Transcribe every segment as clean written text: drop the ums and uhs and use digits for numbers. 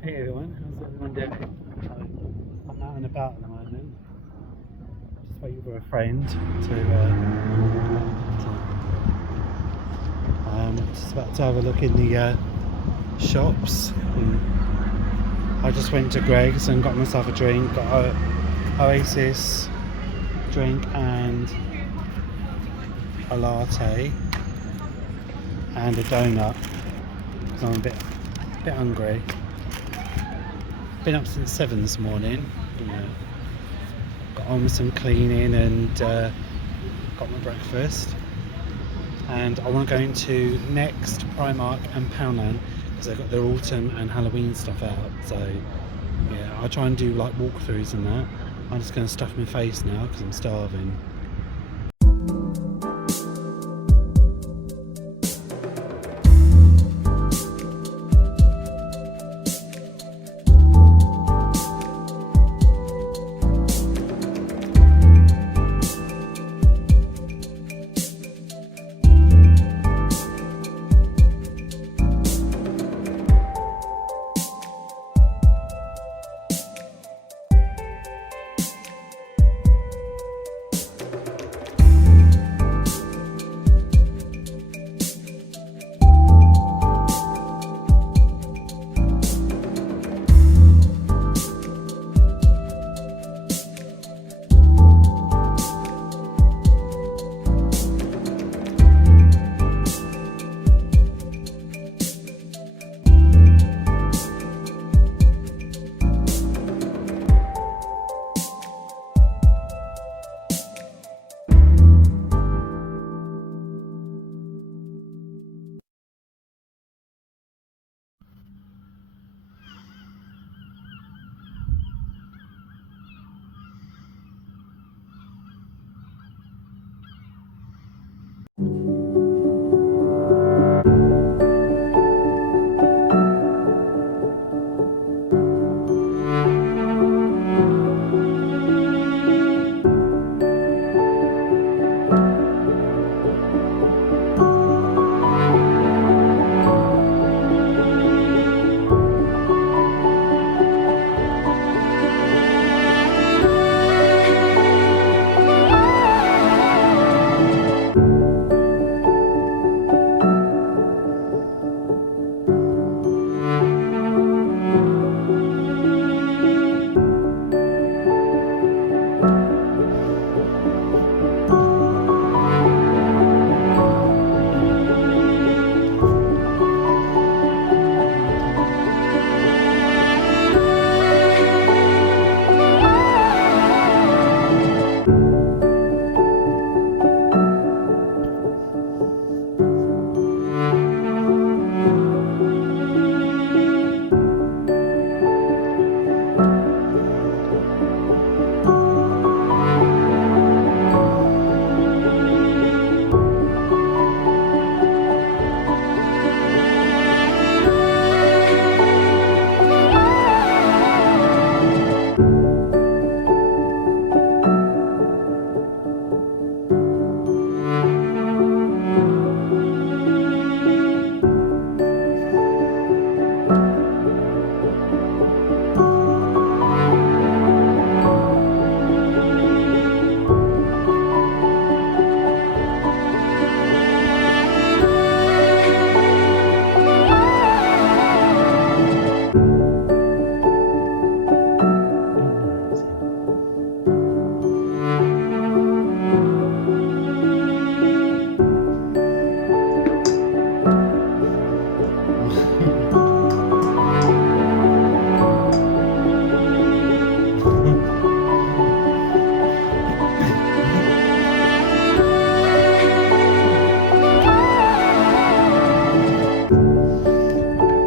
Hey everyone, how's everyone doing? I'm out and about at the moment, just waiting for a friend just about to have a look in the shops. I just went to Greg's and got myself a drink, got a Oasis drink and a latte and a donut because I'm a bit hungry. Been up since 7 this morning. Got on with some cleaning and got my breakfast. And I want to go into Next, Primark and Poundland because they've got their autumn and Halloween stuff out. So yeah, I'll try and do like walkthroughs and that. I'm just going to stuff my face now because I'm starving.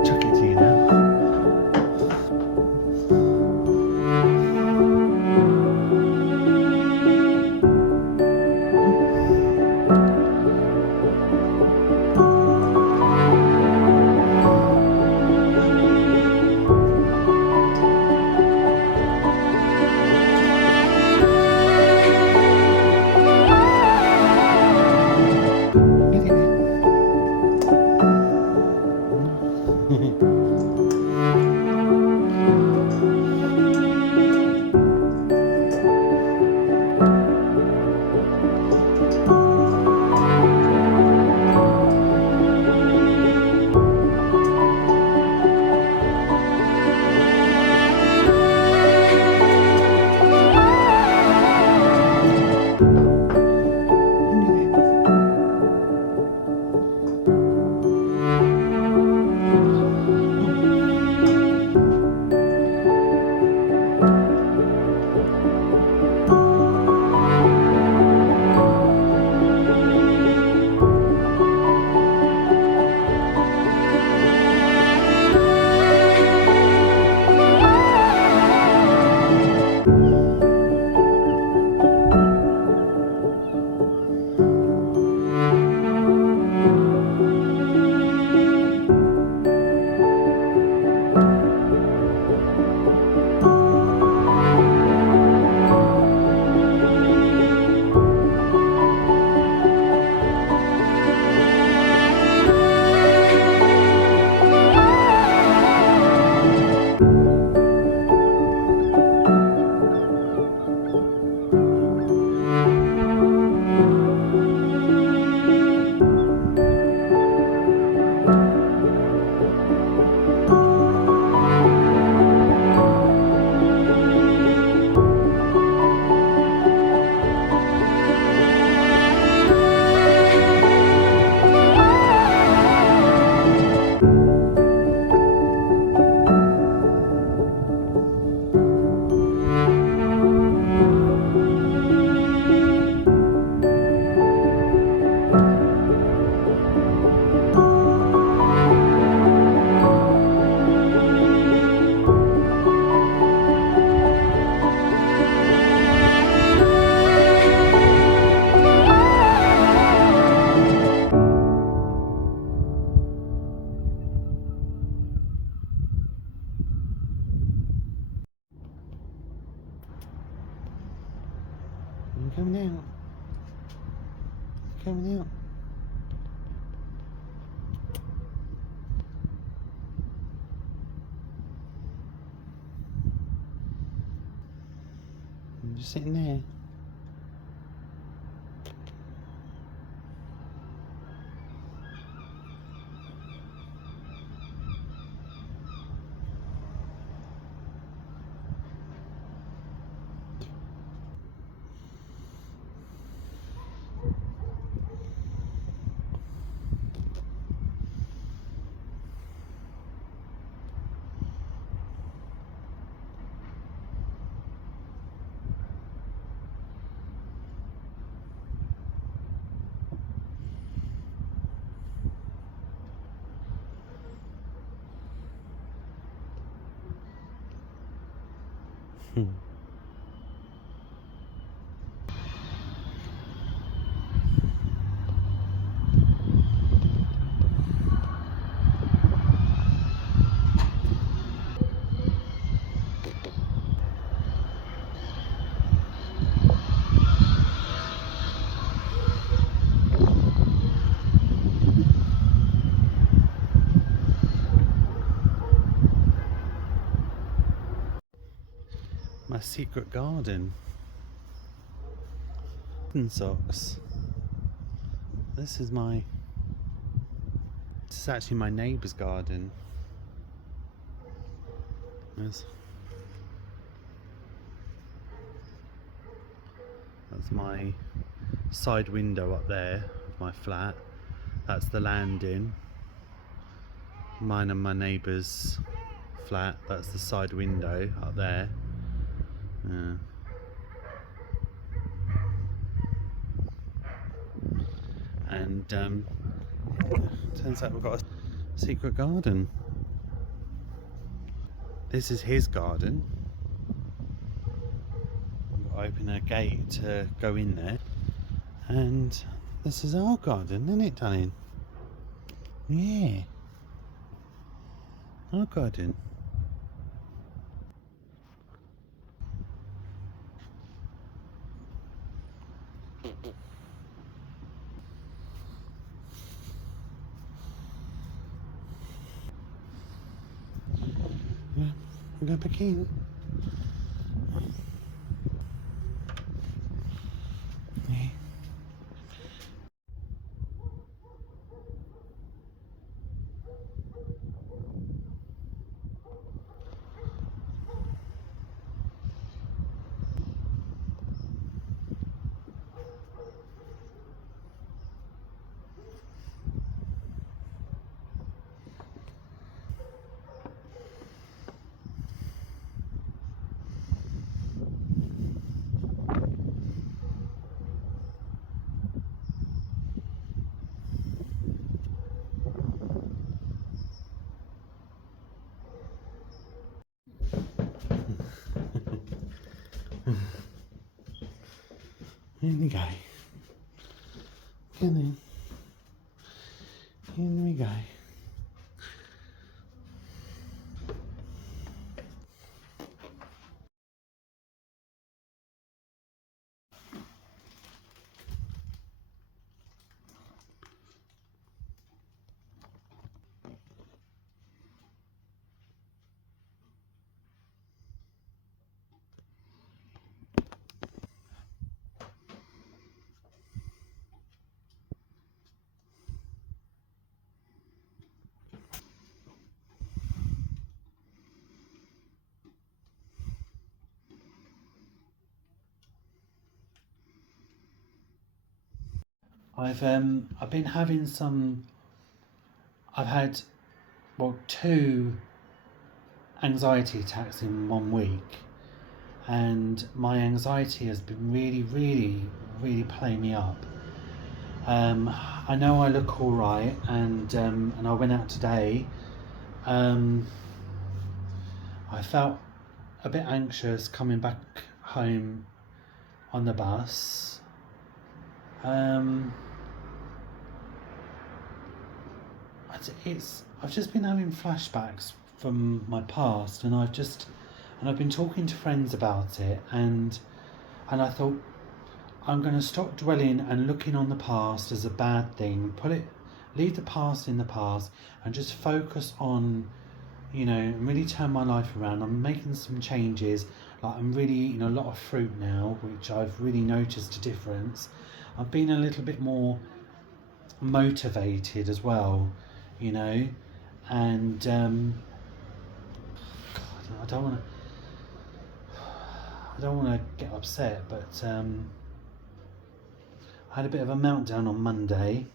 Chuck it to you now. I'm coming out. I'm coming out. I'm just sitting there. My secret garden. Socks. This is actually my neighbour's garden. That's my side window up there of my flat. That's the landing. Mine and my neighbour's flat. That's the side window up there. Yeah. And turns out we've got a secret garden. This is his garden. We've got to open a gate to go in there. And this is our garden, isn't it, darling? Yeah. Our garden. Yeah, we're going back in. Yeah. Here we go. Here we go. I've been having some. I've had, well, 2 anxiety attacks in 1 week, and my anxiety has been really playing me up. I know I look all right, and I went out today. I felt a bit anxious coming back home on the bus. I've just been having flashbacks from my past, and I've been talking to friends about it, and I thought I'm going to stop dwelling and looking on the past as a bad thing. Leave the past in the past, and just focus on, really turn my life around. I'm making some changes. Like, I'm really eating a lot of fruit now, which I've really noticed a difference. I've been a little bit more motivated as well, and God, I don't want to get upset, but I had a bit of a meltdown on Monday.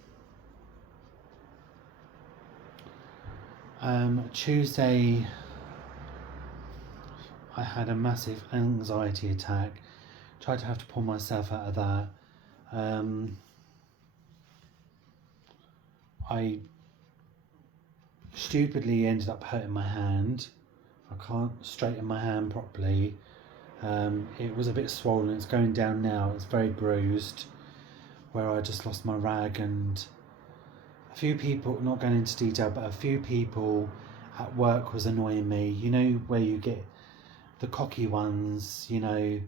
Tuesday, I had a massive anxiety attack. Tried to have to pull myself out of that. I stupidly ended up hurting my hand. I can't straighten my hand properly. It was a bit swollen. It's going down now. It's very bruised, where I just lost my rag, and a few people, not going into detail, but a few people at work was annoying me. Where you get the cocky ones, they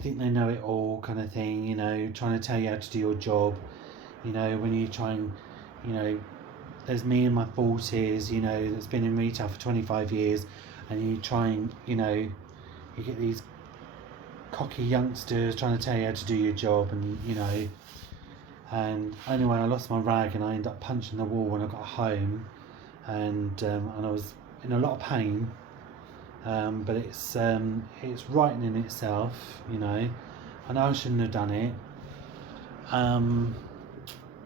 think they know it all kind of thing, trying to tell you how to do your job. When you try and, there's me in my 40s, that's been in retail for 25 years, and you try and, you get these cocky youngsters trying to tell you how to do your job, and, and anyway, I lost my rag and I ended up punching the wall when I got home, and I was in a lot of pain. But it's right in itself, I know I shouldn't have done it.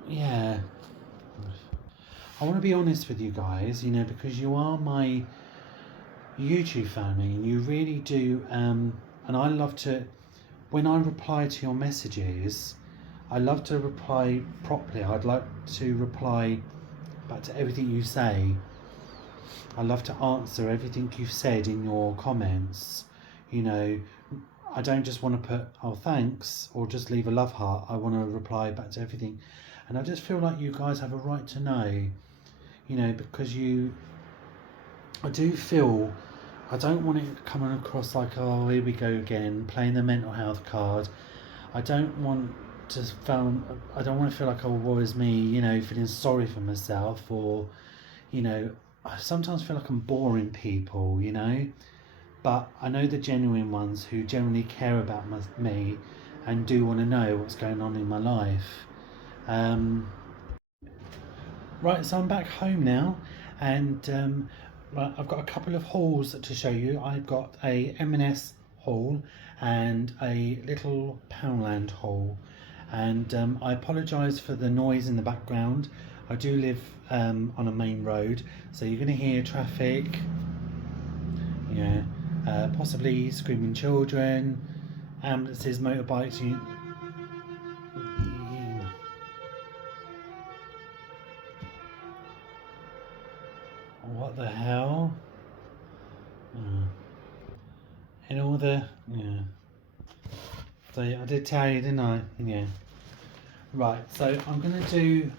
Yeah, I want to be honest with you guys, because you are my YouTube family, and you really do. And I love to, when I reply to your messages, I love to reply properly. I'd like to reply back to everything you say. I love to answer everything you've said in your comments. I don't just want to put, oh, thanks, or just leave a love heart. I want to reply back to everything. And I just feel like you guys have a right to know, because I do feel, I don't want it coming across like, oh, here we go again, playing the mental health card. I don't want to feel like, oh, woe is me, feeling sorry for myself, or, I sometimes feel like I'm boring people, but I know the genuine ones who generally care about me and do want to know what's going on in my life. Right, so I'm back home now, and right, I've got a couple of hauls to show you. I've got a M&S haul and a little Poundland haul, and I apologise for the noise in the background. I do live on a main road, so you're going to hear traffic, possibly screaming children, ambulances, motorbikes. What the hell? And all the, So I did tell you, didn't I? Yeah. Right, so I'm going to do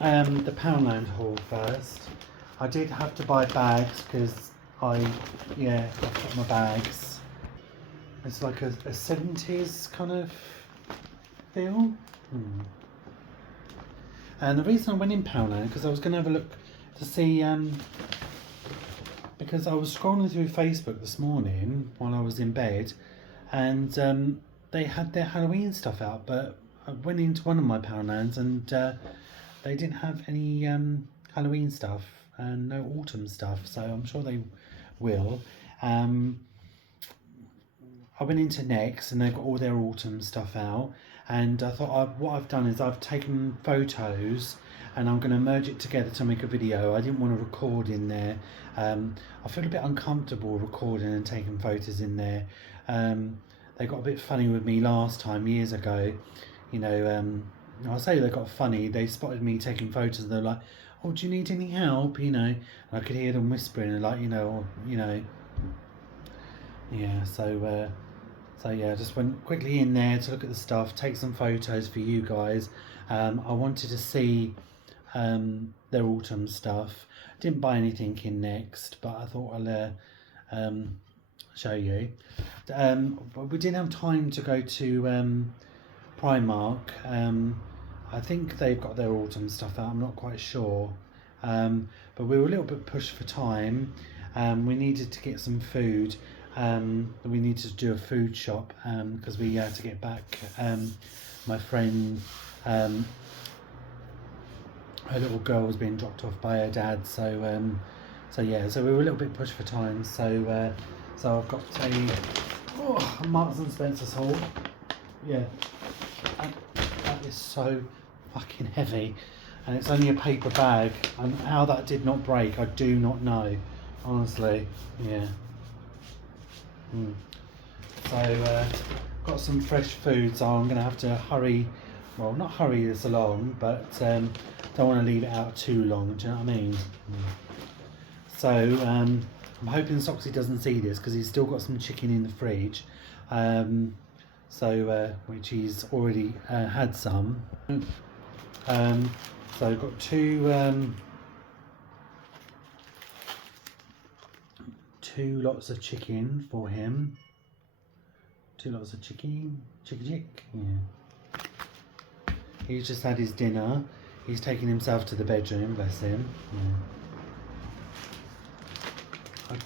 the Poundland haul first. I did have to buy bags because I got my bags. It's like a 70s kind of feel. And the reason I went in Poundland, because I was going to have a look to see, because I was scrolling through Facebook this morning while I was in bed, and they had their Halloween stuff out, but I went into one of my Poundlands and they didn't have any Halloween stuff and no autumn stuff, so I'm sure they will. I went into Next and they've got all their autumn stuff out, and I thought what I've done is I've taken photos and I'm going to merge it together to make a video. I didn't want to record in there. I feel a bit uncomfortable recording and taking photos in there. They got a bit funny with me last time, years ago. I'll say they got funny. They spotted me taking photos and they're like, oh, do you need any help? And I could hear them whispering, like, yeah, so yeah, I just went quickly in there to look at the stuff, take some photos for you guys. I wanted to see their autumn stuff. Didn't buy anything in Next, but I thought I'll show you. But we didn't have time to go to Primark. I think they've got their autumn stuff out, I'm not quite sure. But we were a little bit pushed for time. We needed to get some food. We needed to do a food shop because we had to get back. My friend, her little girl was being dropped off by her dad, so we were a little bit pushed for time. So I've got a Marks and Spencer's haul. Yeah, and that is so fucking heavy, and it's only a paper bag, and how that did not break I do not know, honestly. Yeah. So got some fresh food, so I'm gonna have to hurry, well, not hurry this along, but don't want to leave it out too long, do you know what I mean? So I'm hoping Soxy doesn't see this because he's still got some chicken in the fridge, which he's already had some. So I've got two lots of chicken for him. 2 lots of chicken. Yeah. He's just had his dinner. He's taking himself to the bedroom, bless him. Yeah. I've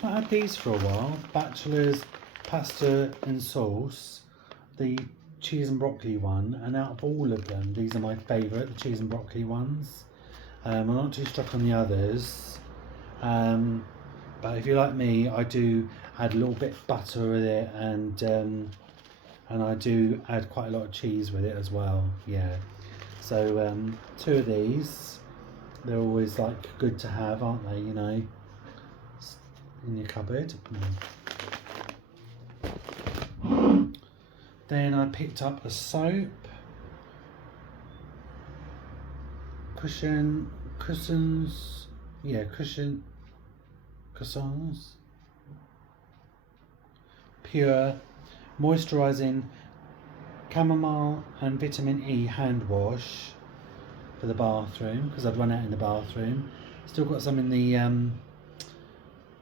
had these for a while. Bachelor's pasta and sauce. The cheese and broccoli one, and out of all of them, these are my favourite, the cheese and broccoli ones. I'm not too stuck on the others. But if you're like me, I do add a little bit of butter with it, and I do add quite a lot of cheese with it as well. Yeah. So 2 of these, they're always like good to have, aren't they? You know, in your cupboard. Then I picked up a soap, cushions, pure moisturising chamomile and vitamin E hand wash for the bathroom, because I'd run out in the bathroom. Still got some in the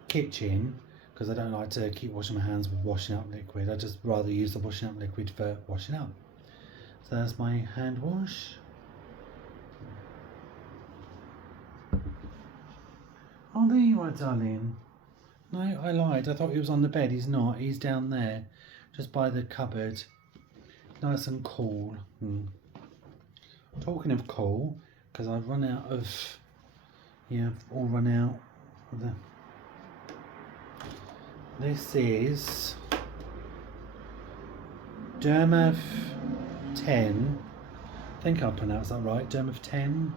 kitchen, because I don't like to keep washing my hands with washing up liquid. I just rather use the washing up liquid for washing up. So that's my hand wash. Oh, there you are, darling. No, I lied. I thought he was on the bed. He's not. He's down there, just by the cupboard. Nice and cool. Talking of cool, because I've run out of... Yeah, I've all run out of the... This is Dermav 10. I think I pronounced that right. Dermav 10.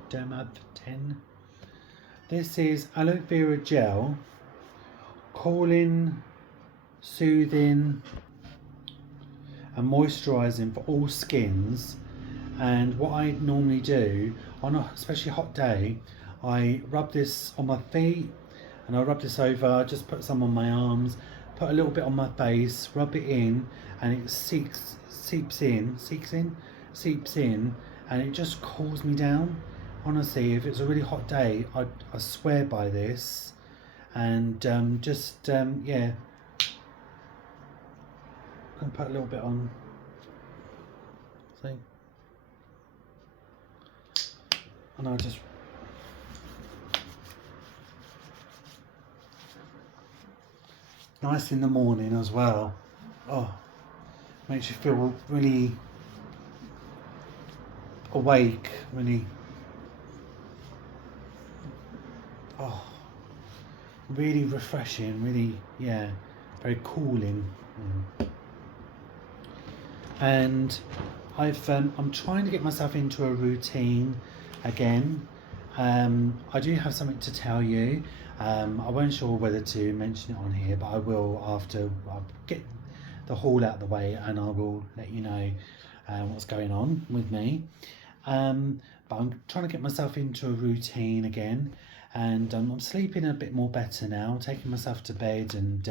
This is aloe vera gel, cooling, soothing and moisturising for all skins. And what I normally do on a especially hot day, I rub this on my feet, and I rub this over, just put some on my arms, put a little bit on my face, rub it in, and it seeps in, and it just cools me down. Honestly, if it's a really hot day, I swear by this. And yeah, I'm gonna put a little bit on. See? And I just nice in the morning as well. Oh, makes you feel really awake, really. Oh, really refreshing, really, yeah, very cooling. And I'm trying to get myself into a routine again. I do have something to tell you. I wasn't sure whether to mention it on here, but I will after I get the haul out of the way, and I will let you know what's going on with me. But I'm trying to get myself into a routine again, and I'm sleeping a bit more better now. I'm taking myself to bed and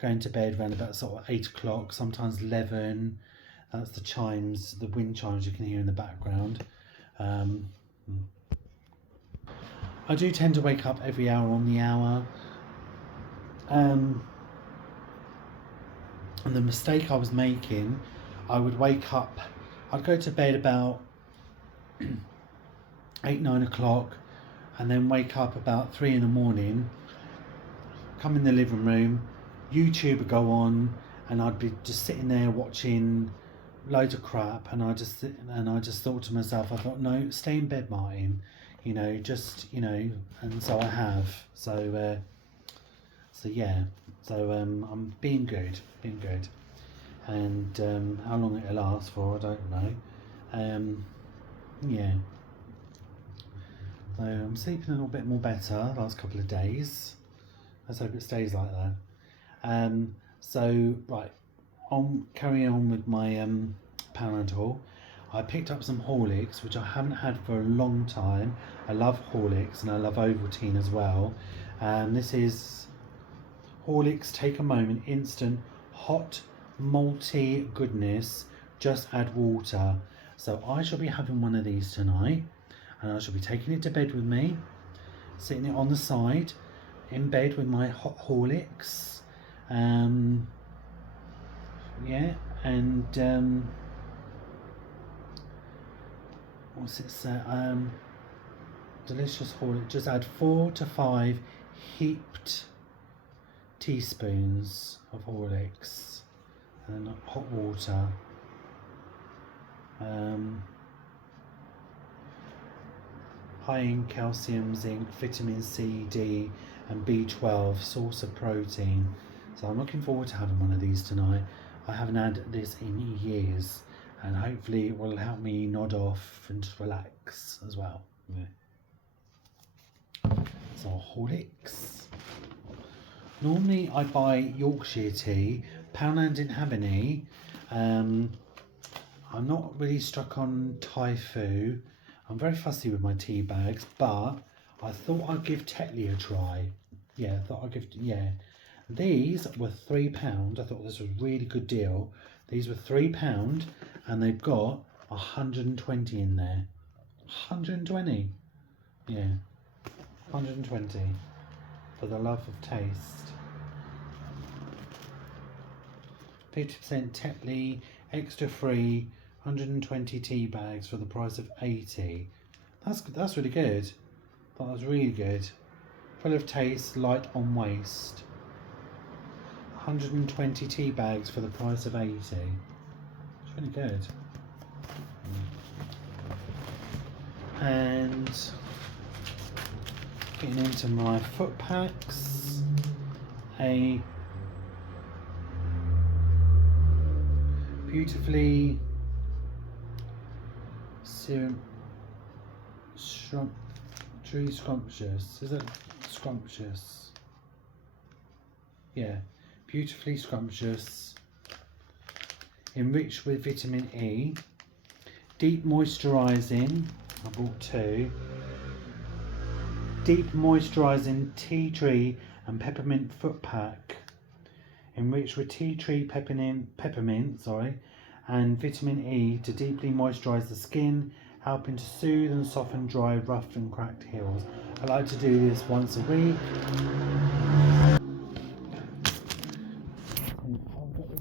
going to bed around about sort of 8 o'clock, sometimes 11. That's the chimes, the wind chimes you can hear in the background. I do tend to wake up every hour on the hour. And the mistake I was making, I would wake up, I'd go to bed about 8-9 o'clock, and then wake up about 3 in the morning, come in the living room, YouTube would go on, and I'd be just sitting there watching loads of crap, and I just thought to myself, I thought, no, stay in bed, Martin, and so I have. So yeah, so I'm being good, and how long it'll last for, I don't know. Yeah. So I'm sleeping a little bit more better the last couple of days. Let's hope it stays like that. So right, carrying on with my Poundland haul. I picked up some Horlicks, which I haven't had for a long time. I love Horlicks and I love Ovaltine as well. This is Horlicks Take a Moment Instant Hot Malty Goodness. Just add water. So I shall be having one of these tonight, and I shall be taking it to bed with me, sitting it on the side in bed with my hot Horlicks. Yeah, and what's it say? Delicious Horlicks. Just add 4 to 5 heaped teaspoons of Horlicks and hot water. High in calcium, zinc, vitamin C, D and B12, source of protein. So I'm looking forward to having one of these tonight. I haven't had this in years, and hopefully it will help me nod off and just relax as well. Yeah. So Horlicks. Normally I buy Yorkshire tea. Poundland didn't have any. I'm not really struck on Thai food. I'm very fussy with my tea bags, but I thought I'd give Tetley a try. Yeah, These were £3. I thought this was a really good deal. These were £3, and they've got 120 in there. 120. Yeah, 120 for the love of taste. 50% Tetley, extra free. 120 tea bags for the price of 80. That's really good. That was really good. Full of taste, light on waste. 120 tea bags for the price of 80. It's really good. And getting into my foot packs. A beautifully scrumptious. Is it scrumptious? Yeah, beautifully scrumptious, enriched with vitamin E, deep moisturising. I bought 2. Deep moisturising tea tree and peppermint foot pack, enriched with tea tree peppermint, and vitamin E to deeply moisturise the skin, helping to soothe and soften dry, rough and cracked heels. I like to do this once a week.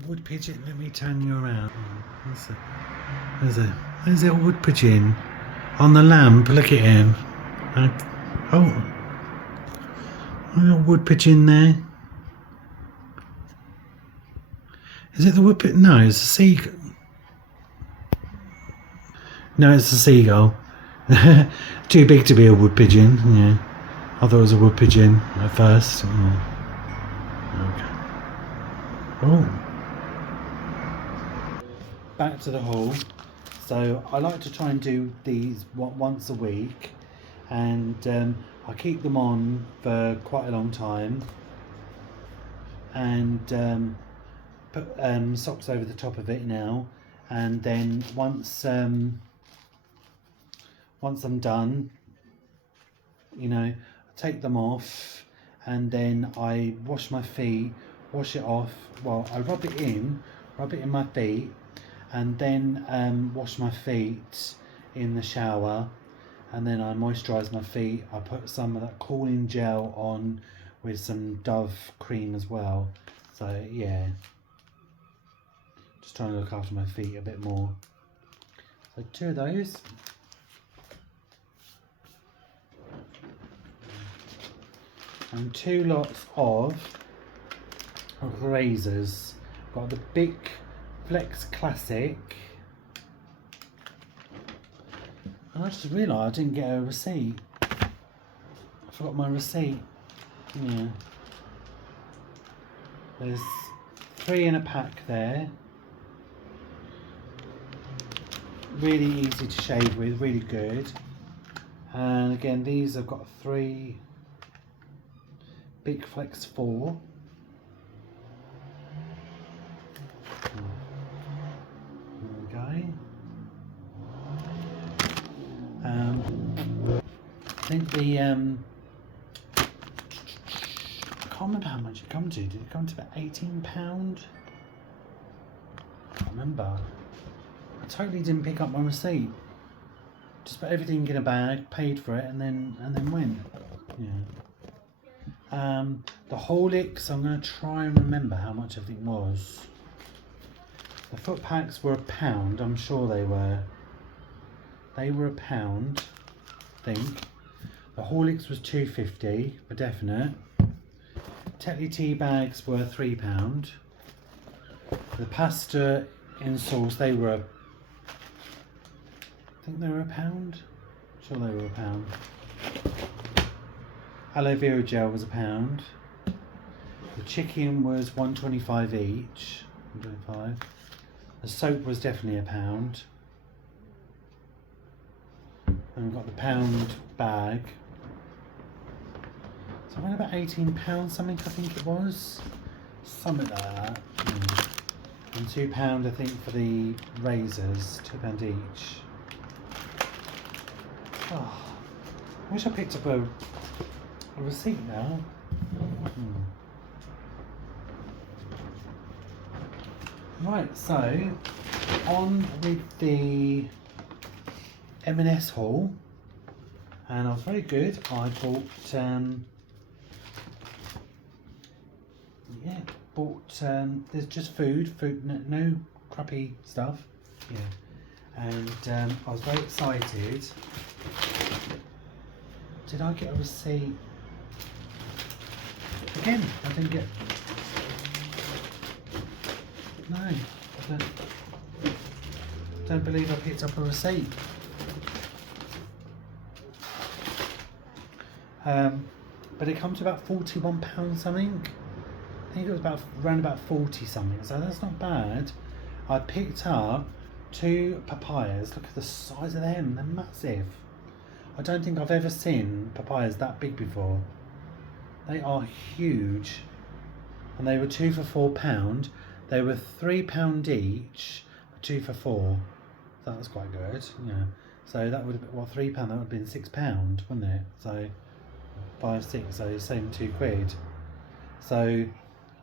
Wood pigeon, let me turn you around. There's a wood pigeon on the lamp. Look at him. Oh, a little wood pigeon there. Is it the wood pigeon? No, it's a seagull. No, it's a seagull. Too big to be a wood pigeon. Yeah, I thought it was a wood pigeon at first. Okay. Oh. Back to the haul. So I like to try and do these once a week, and I keep them on for quite a long time, and put socks over the top of it now, and then once I'm done, I take them off, and then I wash my feet, wash it off. Well, I rub it in my feet, and then wash my feet in the shower, and then I moisturise my feet. I put some of that cooling gel on with some Dove cream as well. So yeah, Just trying to look after my feet a bit more. So 2 of those. And 2 lots of razors. Got the Bic Flex Classic. And I just realised I didn't get a receipt. I forgot my receipt. Yeah. There's 3 in a pack there. Really easy to shave with, really good. And again, these have got 3 Bic Flex 4. There we go. I think the I can't remember how much it come to. Did it come to about £18? I can't remember. I totally didn't pick up my receipt. Just put everything in a bag, paid for it, and then went. Yeah. The Horlicks, I'm going to try and remember how much everything was. The foot packs were £1. I'm sure they were. They were £1, I think. The Horlicks was £2.50 for definite. Tetley tea bags were £3. The pasta in sauce, they were, I think they were £1. Sure they were £1. Aloe vera gel was £1. The chicken was £1.25 each. £1.25. The soap was definitely £1. And we've got the £1 bag. So around about £18 something, I think it was. Something like that. And £2 I think for the razors, £2 each. Oh, I wish I picked up a receipt now. Right, so on with the M&S haul, and I was very good. I bought there's just food, no crappy stuff. Yeah, and I was very excited. Did I get a receipt? Again, I didn't get. No, I don't believe I picked up a receipt. But it comes to about £41 something. I think it was around about 40 something, so that's not bad. I picked up 2 papayas. Look at the size of them, they're massive. I don't think I've ever seen papayas that big before. They are huge. And they were 2 for £4. They were £3 each, 2 for £4. That was quite good, yeah. So that would have been, well, £3, that would have been £6, wouldn't it? So 5, 6, so same £2. So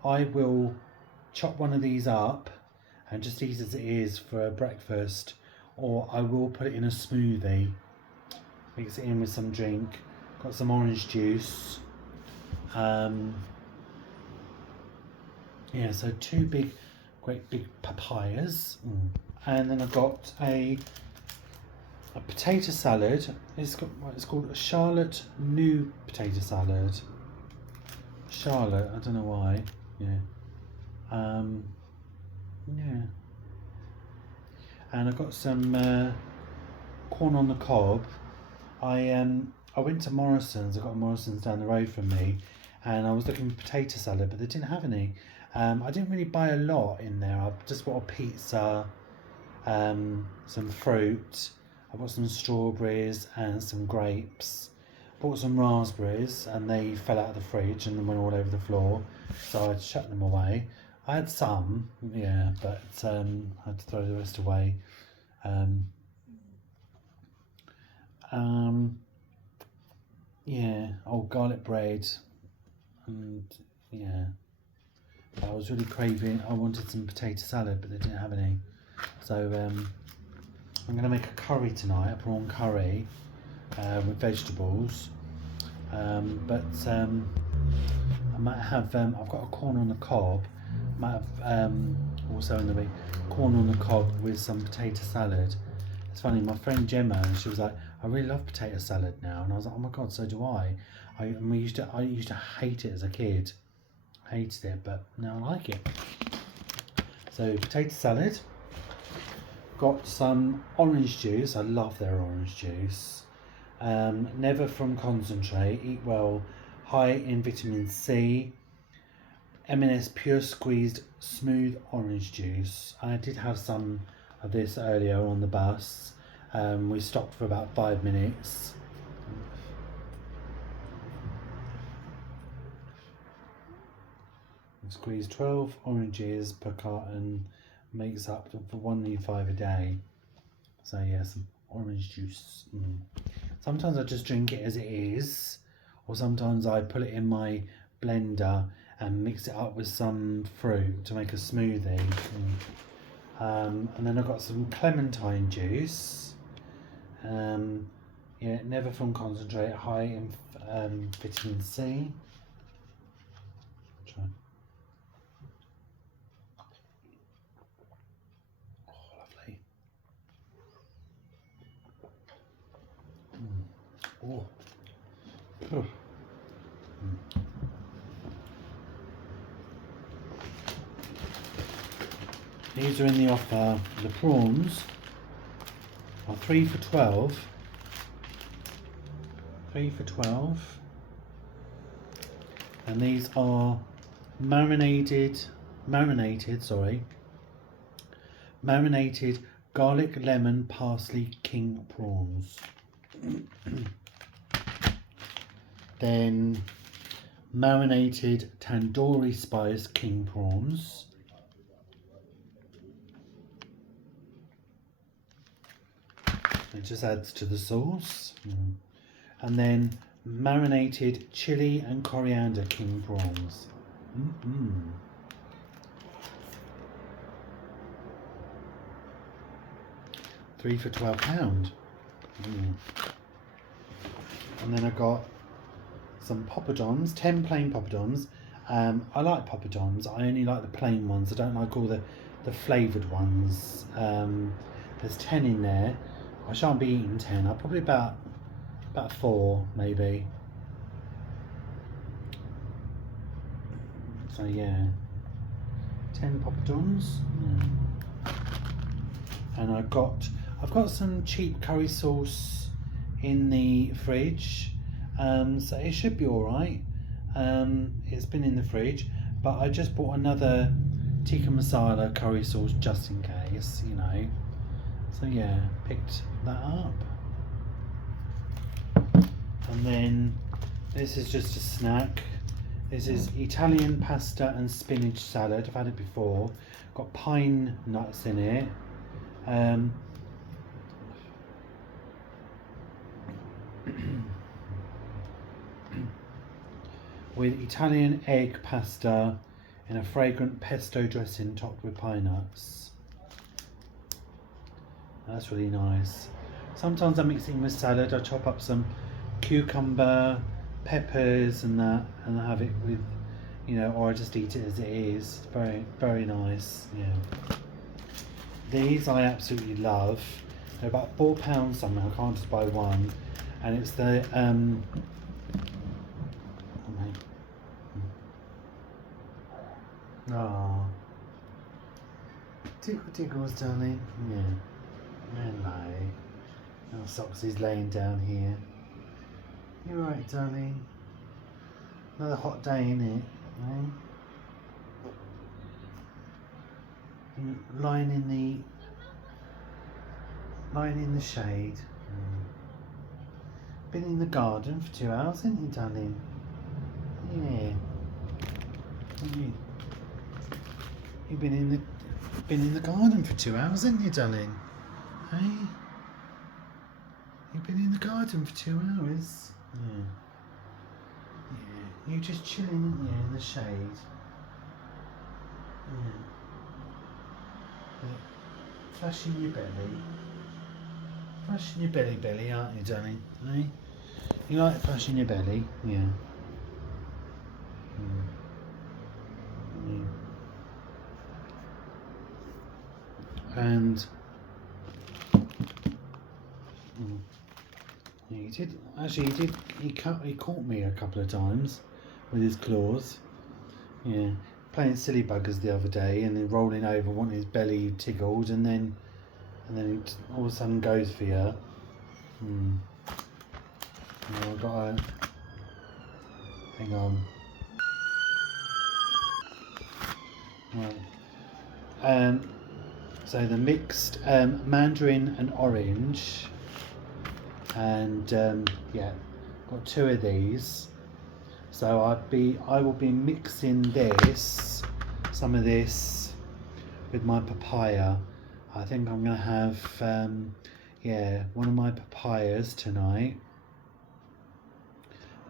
I will chop one of these up and just eat as it is for breakfast, or I will put it in a smoothie, mix it in with some drink. Got some orange juice. Yeah, so 2 great big papayas. And then I've got a potato salad. It's called a Charlotte New Potato Salad. Charlotte, I don't know why. Yeah. Yeah. And I've got some corn on the cob. I went to Morrison's. I got Morrison's down the road from me, and I was looking for potato salad, but they didn't have any. I didn't really buy a lot in there. I just bought a pizza, some fruit. I bought some strawberries and some grapes. Bought some raspberries, and they fell out of the fridge and then went all over the floor, so I shut them away. I had some, yeah, but I had to throw the rest away. Yeah, garlic bread, and yeah, I was really craving. I wanted some potato salad, but they didn't have any. So I'm going to make a curry tonight, a prawn curry with vegetables. But I might have. I've got a corn on the cob. Might have also in the week corn on the cob with some potato salad. It's funny, my friend Gemma, she was like, I really love potato salad now, and I was like, oh my god, so do I. I used to hate it as a kid, hated it, but now I like it. So potato salad. Got some orange juice. I love their orange juice. Never from concentrate. Eat well. High in vitamin C. M&S pure squeezed smooth orange juice. I did have some of this earlier on the bus. We stopped for about 5 minutes. Squeeze 12 oranges per carton, makes up for 1.5 a day. So yeah, some orange juice. Sometimes I just drink it as it is, or sometimes I put it in my blender and mix it up with some fruit to make a smoothie. And then I've got some clementine juice. Yeah, never from concentrate, high in vitamin C. Try. Oh. These are in the offer. The prawns are 3 for 12. 3 for 12. And these are marinated garlic, lemon, parsley, king prawns. Then marinated tandoori spice king prawns. It just adds to the sauce. And then marinated chili and coriander king prawns. 3 for £12. And then I got some poppadoms, 10 plain poppadoms. I like poppadoms. I only like the plain ones. I don't like all the flavoured ones. There's 10 in there. I shan't be eating 10. I'll probably about 4 maybe. So yeah, 10 poppadoms. And I've got some cheap curry sauce in the fridge, so it should be all right. It's been in the fridge, but I just bought another tikka masala curry sauce just in case, you know. So yeah, picked that up. And then this is just a snack. This is Italian pasta and spinach salad. I've had it before. Got pine nuts in it. With Italian egg pasta in a fragrant pesto dressing topped with pine nuts. That's really nice. Sometimes I mix it in with salad. I chop up some cucumber, peppers and that, and I have it with, you know, or I just eat it as it is. Very, very nice. Yeah. These I absolutely love. They're about £4 something. I can't just buy one. And it's the oh, tickles, darling. Yeah. Hello. Oh, Soxy's laying down here. You right, darling? Another hot day, innit? Eh? Lying in the shade. Been in the garden for 2 hours, haven't you, darling? Yeah. You've been in the garden for 2 hours, haven't you, darling? Hey? You've been in the garden for 2 hours. Yeah. Yeah. You're just chilling, aren't you, in the shade? Yeah. Flashing your belly. Flashing your belly, aren't you, darling? Eh? You like flashing your belly? Yeah. And he did actually. He caught me a couple of times with his claws. Yeah, playing silly buggers the other day, and then rolling over, wanting his belly tickled, and then he all of a sudden goes for you. I've got to hang on. Right. So the mixed mandarin and orange, and yeah, got 2 of these. So I will be mixing some of this with my papaya. I think I'm gonna have one of my papayas tonight.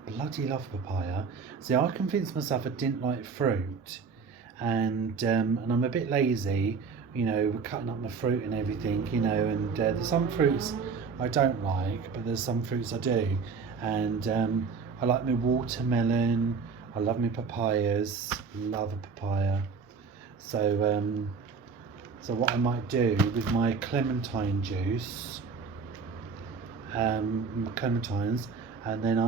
Bloody love papaya. See, I convinced myself I didn't like fruit, and I'm a bit lazy. You know, we're cutting up my fruit and everything. You know, and there's some fruits I don't like, but there's some fruits I do, and I like my watermelon. I love my papayas. Love a papaya. So so what I might do with my clementine juice, clementines, and then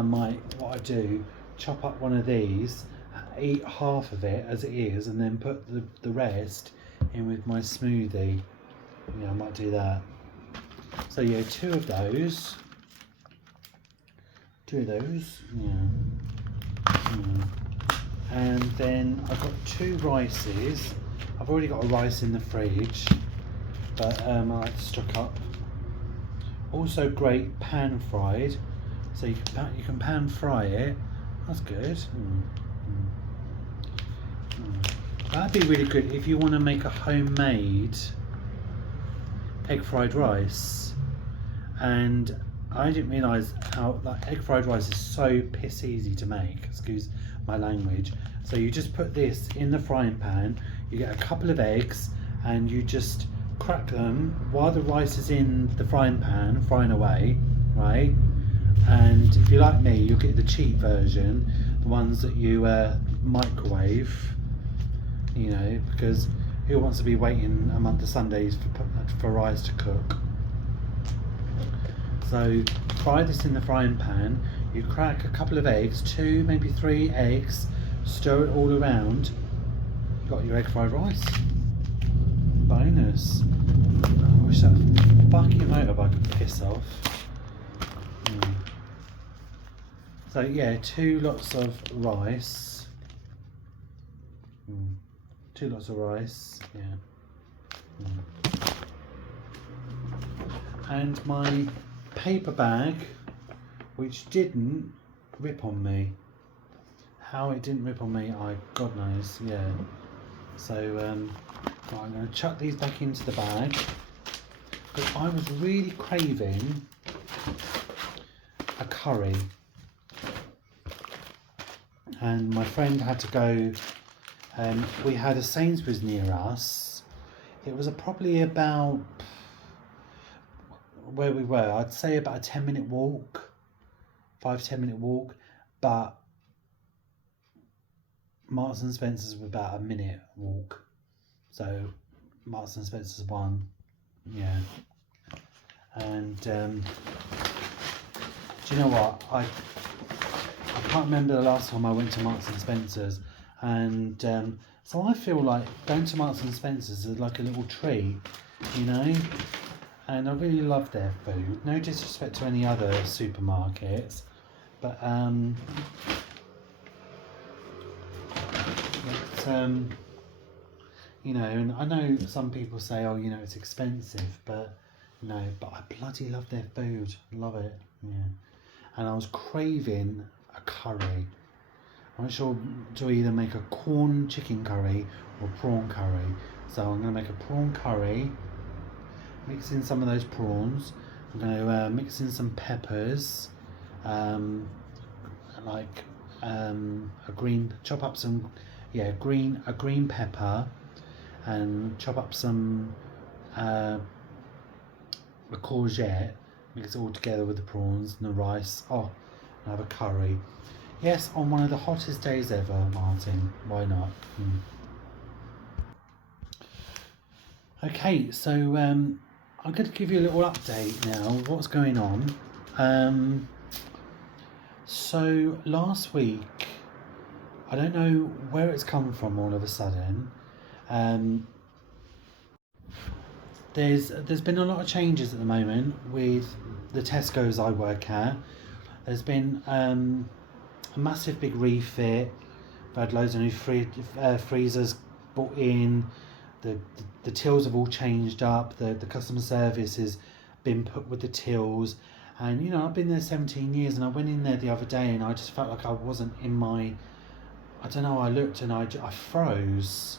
what I do, chop up one of these, eat half of it as it is, and then put the rest in with my smoothie. Yeah, I might do that. So yeah, 2 of those. 2 of those, yeah. And then I've got 2 rices. I've already got a rice in the fridge, but I like to stock up. Also great pan fried, so you can pan fry it. That's good. That'd be really good if you want to make a homemade egg fried rice. And I didn't realise how egg fried rice is so piss easy to make, excuse my language. So you just put this in the frying pan, you get a couple of eggs, and you just crack them while the rice is in the frying pan, frying away, right? And if you're like me, you'll get the cheap version, the ones that you microwave, you know, because who wants to be waiting a month of Sundays for rice to cook? So fry this in the frying pan, you crack a couple of eggs, 2, maybe 3 eggs, stir it all around, you got your egg fried rice. Bonus. I wish that fucking motorbike could piss off. So yeah, 2 lots of rice. 2 lots of rice, yeah. And my paper bag, which didn't rip on me. How it didn't rip on me, God knows, yeah. So right, I'm going to chuck these back into the bag. But I was really craving a curry. And my friend had to go, we had a Sainsbury's near us. It was probably about, where we were, I'd say about a 10-minute walk, 5-10 minute walk, but Marks and Spencer's was about a minute walk. So Marks and Spencer's won, yeah. And do you know what? I can't remember the last time I went to Marks and Spencer's, and so I feel like going to Marks and Spencer's is like a little treat, you know. And I really love their food. No disrespect to any other supermarkets, but you know, and I know some people say, oh, you know, it's expensive, but no, but I bloody love their food. Love it, yeah. And I was craving a curry. I'm not sure to either make a corn chicken curry or prawn curry. So I'm going to make a prawn curry, mix in some of those prawns. I'm going to mix in some peppers, like chop up some, a green pepper, and chop up some a courgette, mix it all together with the prawns and the rice. Oh, and have a curry. Yes, on one of the hottest days ever, Martin. Why not? Okay, so I'm going to give you a little update now. What's going on? Um, so last week, I don't know where it's come from. All of a sudden, um, there's been a lot of changes at the moment with the Tesco's I work at. There's been a massive big refit. We've had loads of new freezers brought in. The tills have all changed up. The customer service has been put with the tills. And I've been there 17 years, and I went in there the other day and I just felt like I wasn't in my. I don't know, I looked and I froze.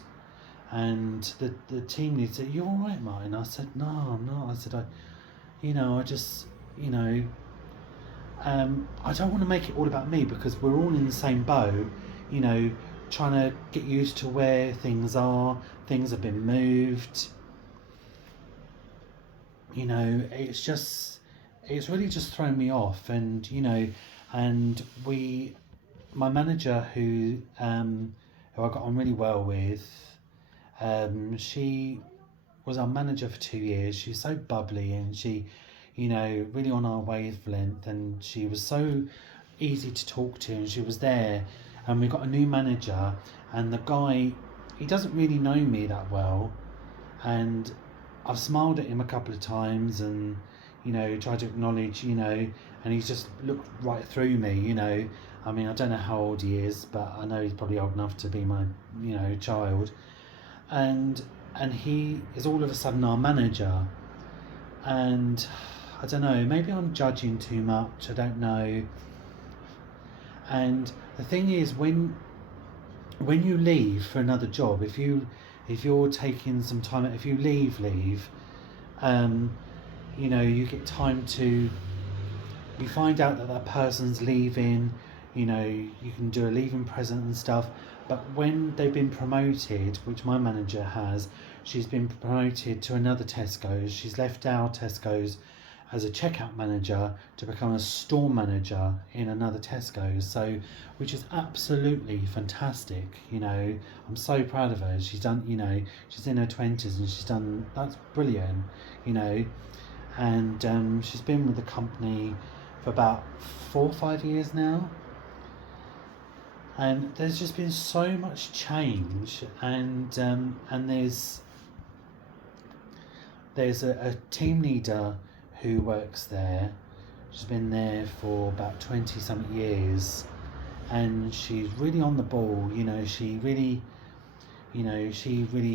And the team lead said, "You all right, Martin?" I said, "No, I'm not." I said, I just, you know, I don't want to make it all about me because we're all in the same boat, you know, trying to get used to where things are. Things have been moved. It's really just thrown me off. And my manager who I got on really well with, she was our manager for 2 years. She's so bubbly and she, really on our wavelength, and she was so easy to talk to, and she was there. And we got a new manager, and the guy, he doesn't really know me that well, and I've smiled at him a couple of times and tried to acknowledge, and he's just looked right through me. I mean, I don't know how old he is, but I know he's probably old enough to be my child. And he is all of a sudden our manager, and I don't know, maybe I'm judging too much, I don't know. And the thing is, when you leave for another job, if you're taking some time, if you leave, you get time to, you find out that person's leaving, you can do a leaving present and stuff. But when they've been promoted, which my manager has, she's been promoted to another Tesco's. She's left our Tesco's as a checkout manager to become a store manager in another Tesco's. So, which is absolutely fantastic. I'm so proud of her. She's done, she's in her 20s and she's done, that's brilliant, And she's been with the company for about 4 or 5 years now. And there's just been so much change, and there's a team leader who works there. She's been there for about 20 something years, and she's really on the ball. She really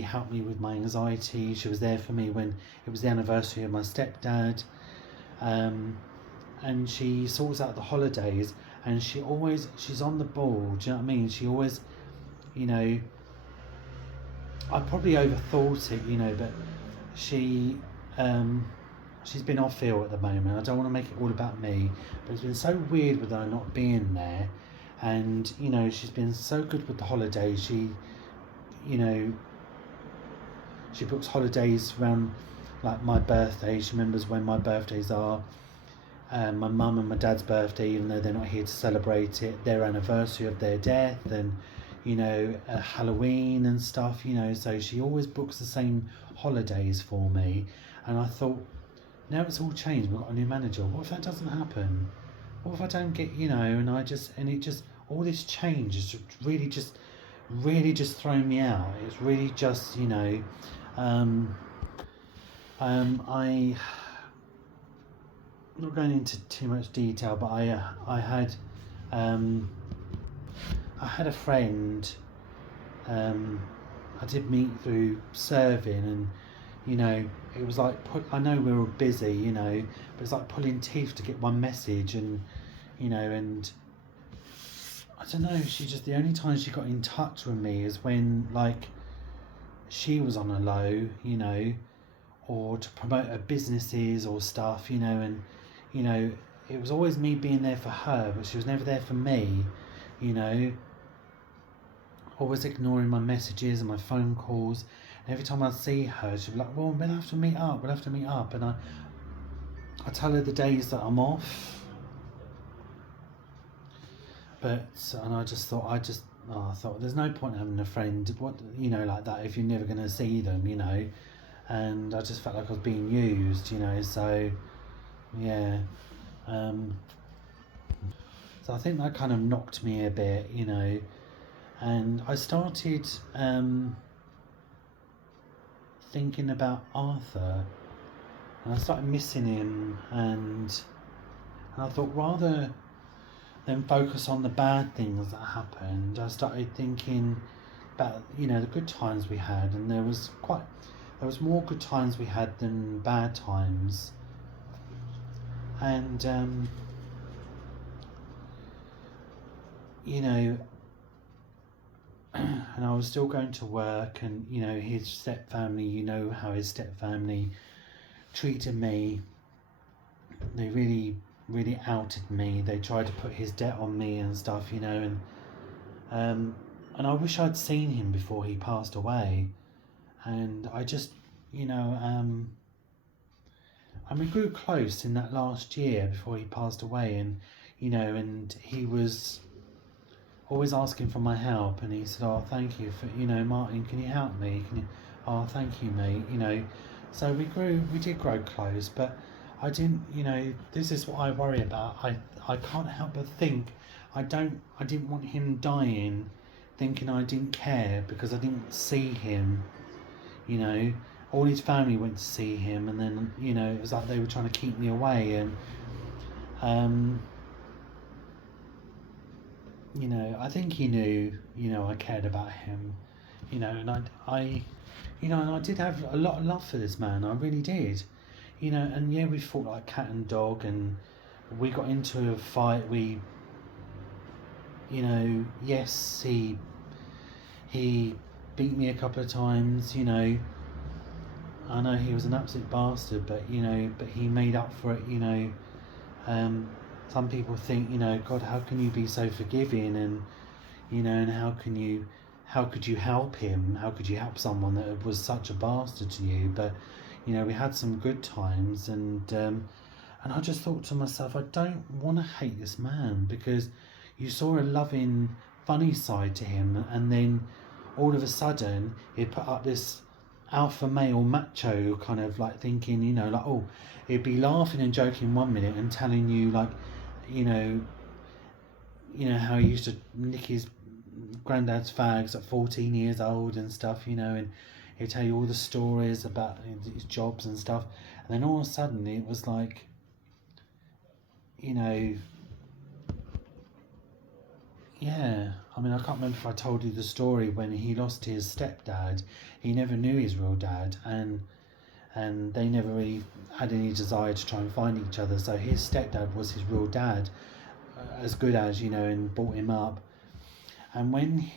helped me with my anxiety. She was there for me when it was the anniversary of my stepdad, and she sorts out the holidays. And she's on the ball. Do you know what I mean? She always, I probably overthought it, but she's been off ill at the moment. I don't want to make it all about me, but it's been so weird with her not being there. And she's been so good with the holidays. She books holidays around like my birthday. She remembers when my birthdays are. My mum and my dad's birthday, even though they're not here to celebrate it, their anniversary of their death, and Halloween and stuff. So she always books the same holidays for me. And I thought, now it's all changed. We've got a new manager. What if that doesn't happen? What if I don't get, and it just, all this change is really just throwing me out. It's really just, not going into too much detail, but I had a friend I did meet through serving, and it was like I know we were busy, but it's like pulling teeth to get one message, and and I don't know. She just, the only time she got in touch with me is when like she was on a low, or to promote her businesses or stuff, and it was always me being there for her, but she was never there for me, always ignoring my messages and my phone calls. And every time I'd see her, she'd be like, well, we'll have to meet up, and I tell her the days that I'm off, and I thought there's no point having a friend, like that, if you're never going to see them, and I just felt like I was being used, you know. So yeah, so I think that kind of knocked me a bit, you know, and I started thinking about Arthur, and I started missing him, and I thought rather than focus on the bad things that happened, I started thinking about, you know, the good times we had, and there was more good times we had than bad times, and you know, and I was still going to work, and you know, his step family, you know how his step family treated me. They really outed me. They tried to put his debt on me and stuff, you know, and I wish I'd seen him before he passed away. And I just, you know, and we grew close in that last year before he passed away, and you know, and he was always asking for my help, and he said, "Oh, thank you for, you know, Martin, can you help me? Can you? Oh, thank you, mate." You know, so we did grow close, but I didn't, you know, this is what I worry about. I can't help but think I didn't want him dying thinking I didn't care because I didn't see him, you know. All his family went to see him, and then, you know, it was like they were trying to keep me away, and you know, I think he knew, you know, I cared about him, you know, and I you know, and I did have a lot of love for this man, I really did, you know, and yeah, we fought like cat and dog, and we got into a fight, you know, yes, he beat me a couple of times, you know, I know he was an absolute bastard, but you know, but he made up for it, you know. Some people think, you know, God, how can you be so forgiving, and you know, and how could you help him? How could you help someone that was such a bastard to you? But you know, we had some good times, and I just thought to myself, I don't want to hate this man, because you saw a loving, funny side to him, and then all of a sudden he put up this alpha male macho kind of like thinking, you know, like, oh, he'd be laughing and joking 1 minute and telling you like, you know how he used to nick his granddad's fags at 14 years old and stuff, you know, and he'd tell you all the stories about his jobs and stuff, and then all of a sudden it was like, you know, yeah, I mean, I can't remember if I told you the story when he lost his stepdad. He never knew his real dad, and they never really had any desire to try and find each other. So his stepdad was his real dad, as good as, you know, and brought him up. And when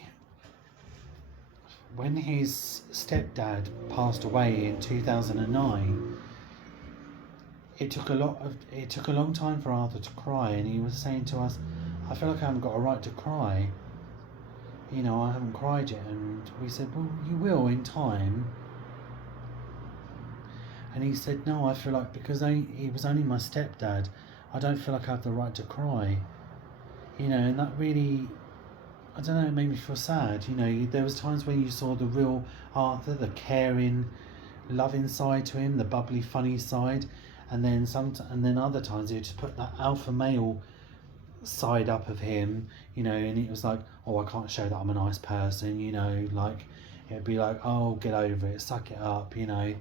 his stepdad passed away in 2009, it took a long time for Arthur to cry, and he was saying to us, I feel like I haven't got a right to cry. You know, I haven't cried yet. And we said, well, you will in time. And he said, no, I feel like because he was only my stepdad, I don't feel like I have the right to cry. You know, and that really, I don't know, it made me feel sad. You know, there was times when you saw the real Arthur, the caring, loving side to him, the bubbly, funny side, and then other times he would just put that alpha male side up of him, you know, and it was like, oh, I can't show that I'm a nice person, you know, like it'd be like, oh, get over it, suck it up, you know,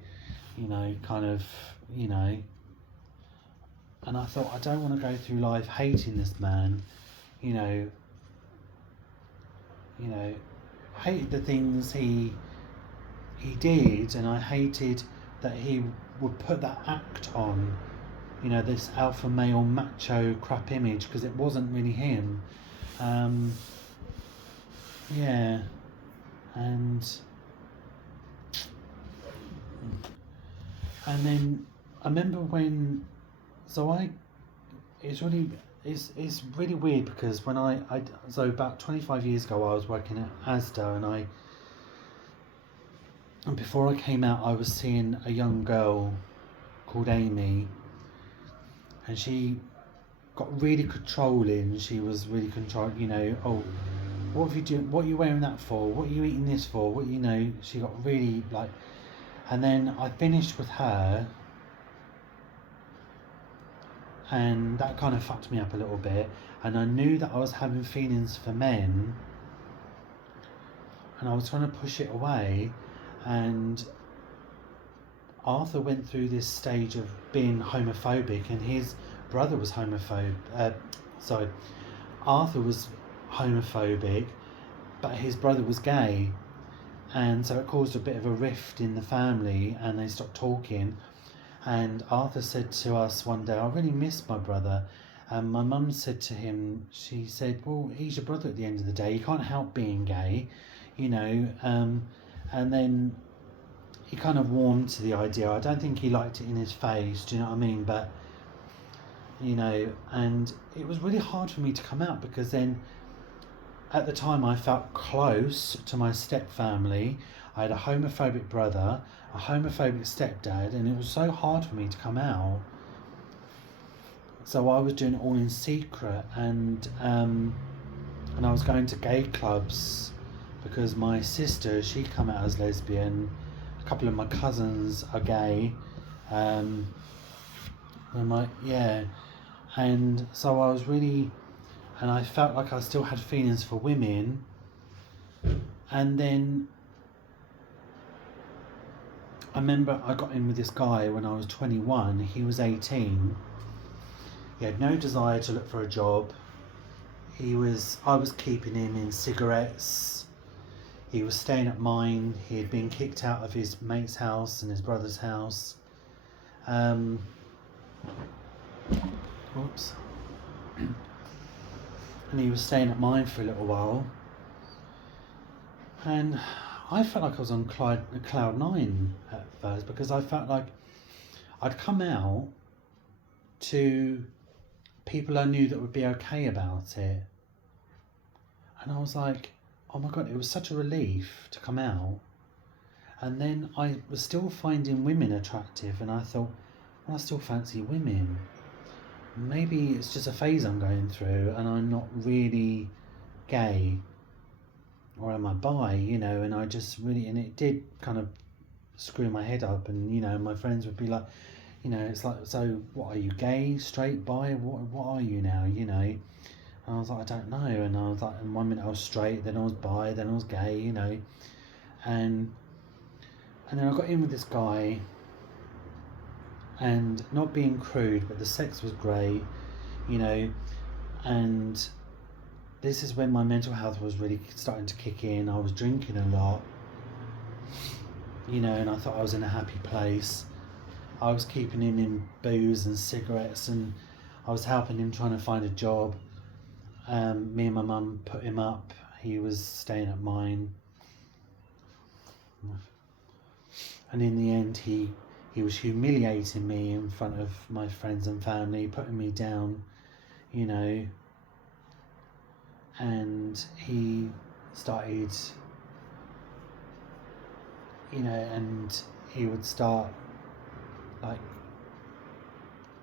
kind of, you know. And I thought, I don't want to go through life hating this man, you know, hated the things he did, and I hated that he would put that act on, you know, this alpha male macho crap image, because it wasn't really him. Yeah, and then I remember when, it's really weird, because when so about 25 years ago I was working at Asda, and before I came out I was seeing a young girl called Amy, and she got really controlling. She was really controlling, you know, oh, what have you doing? What are you wearing that for? What are you eating this for? What, you know, she got really like, And then I finished with her, and that kind of fucked me up a little bit. And I knew that I was having feelings for men, and I was trying to push it away. And Arthur went through this stage of being homophobic, and his brother was Arthur was homophobic, but his brother was gay, and so it caused a bit of a rift in the family, and they stopped talking. And Arthur said to us one day, I really miss my brother. And my mum said to him, she said, well, he's your brother at the end of the day. You can't help being gay, you know. And then he kind of warmed to the idea. I don't think he liked it in his face, do you know what I mean? But, you know, and it was really hard for me to come out, because then at the time I felt close to my step family. I had a homophobic brother, a homophobic stepdad, and it was so hard for me to come out. So I was doing it all in secret, and I was going to gay clubs because my sister, she come out as lesbian. A couple of my cousins are gay. And so I was really, and I felt like I still had feelings for women. And then I remember I got in with this guy when I was 21. He was 18. He had no desire to look for a job. I was keeping him in cigarettes. He was staying at mine. He had been kicked out of his mate's house and his brother's house. Whoops. And he was staying at mine for a little while. And I felt like I was on cloud nine at first, because I felt like I'd come out to people I knew that would be okay about it. And I was like, oh my God, it was such a relief to come out. And then I was still finding women attractive, and I thought, well, I still fancy women. Maybe it's just a phase I'm going through, and I'm not really gay. Or am I bi, you know? And I just really, and it did kind of screw my head up. And, you know, my friends would be like, you know, it's like, so what are you, gay, straight, bi? What are you now, you know? And I was like, I don't know. And I was like, and one minute I was straight, then I was bi, then I was gay, you know. And then I got in with this guy, and not being crude, but the sex was great, you know. And this is when my mental health was really starting to kick in. I was drinking a lot, you know, and I thought I was in a happy place. I was keeping him in booze and cigarettes, and I was helping him trying to find a job. Me and my mum put him up. He was staying at mine. And in the end, he was humiliating me in front of my friends and family, putting me down, you know. And he started, you know, and he would start like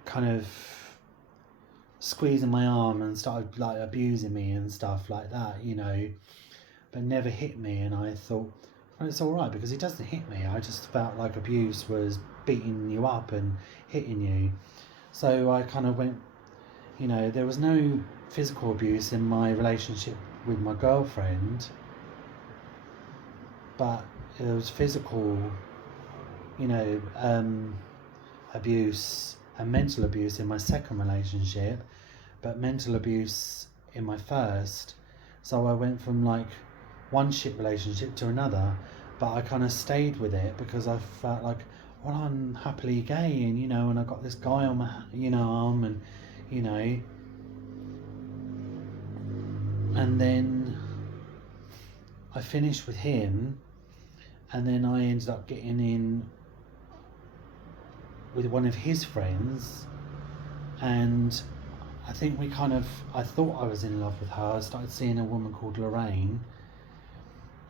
kind of squeezing my arm and started like abusing me and stuff like that, you know, but never hit me. And I thought, well, it's all right, because he doesn't hit me. I just felt like abuse was beating you up and hitting you. So I kind of went, you know, there was no physical abuse in my relationship with my girlfriend, but there was physical, you know, abuse and mental abuse in my second relationship, but mental abuse in my first. So I went from like one shit relationship to another, but I kind of stayed with it because I felt like, well, I'm happily gay, and, you know, and I got this guy on my, you know, arm, and, you know. And then I finished with him, and then I ended up getting in with one of his friends, and I think I thought I was in love with her. I started seeing a woman called Lorraine,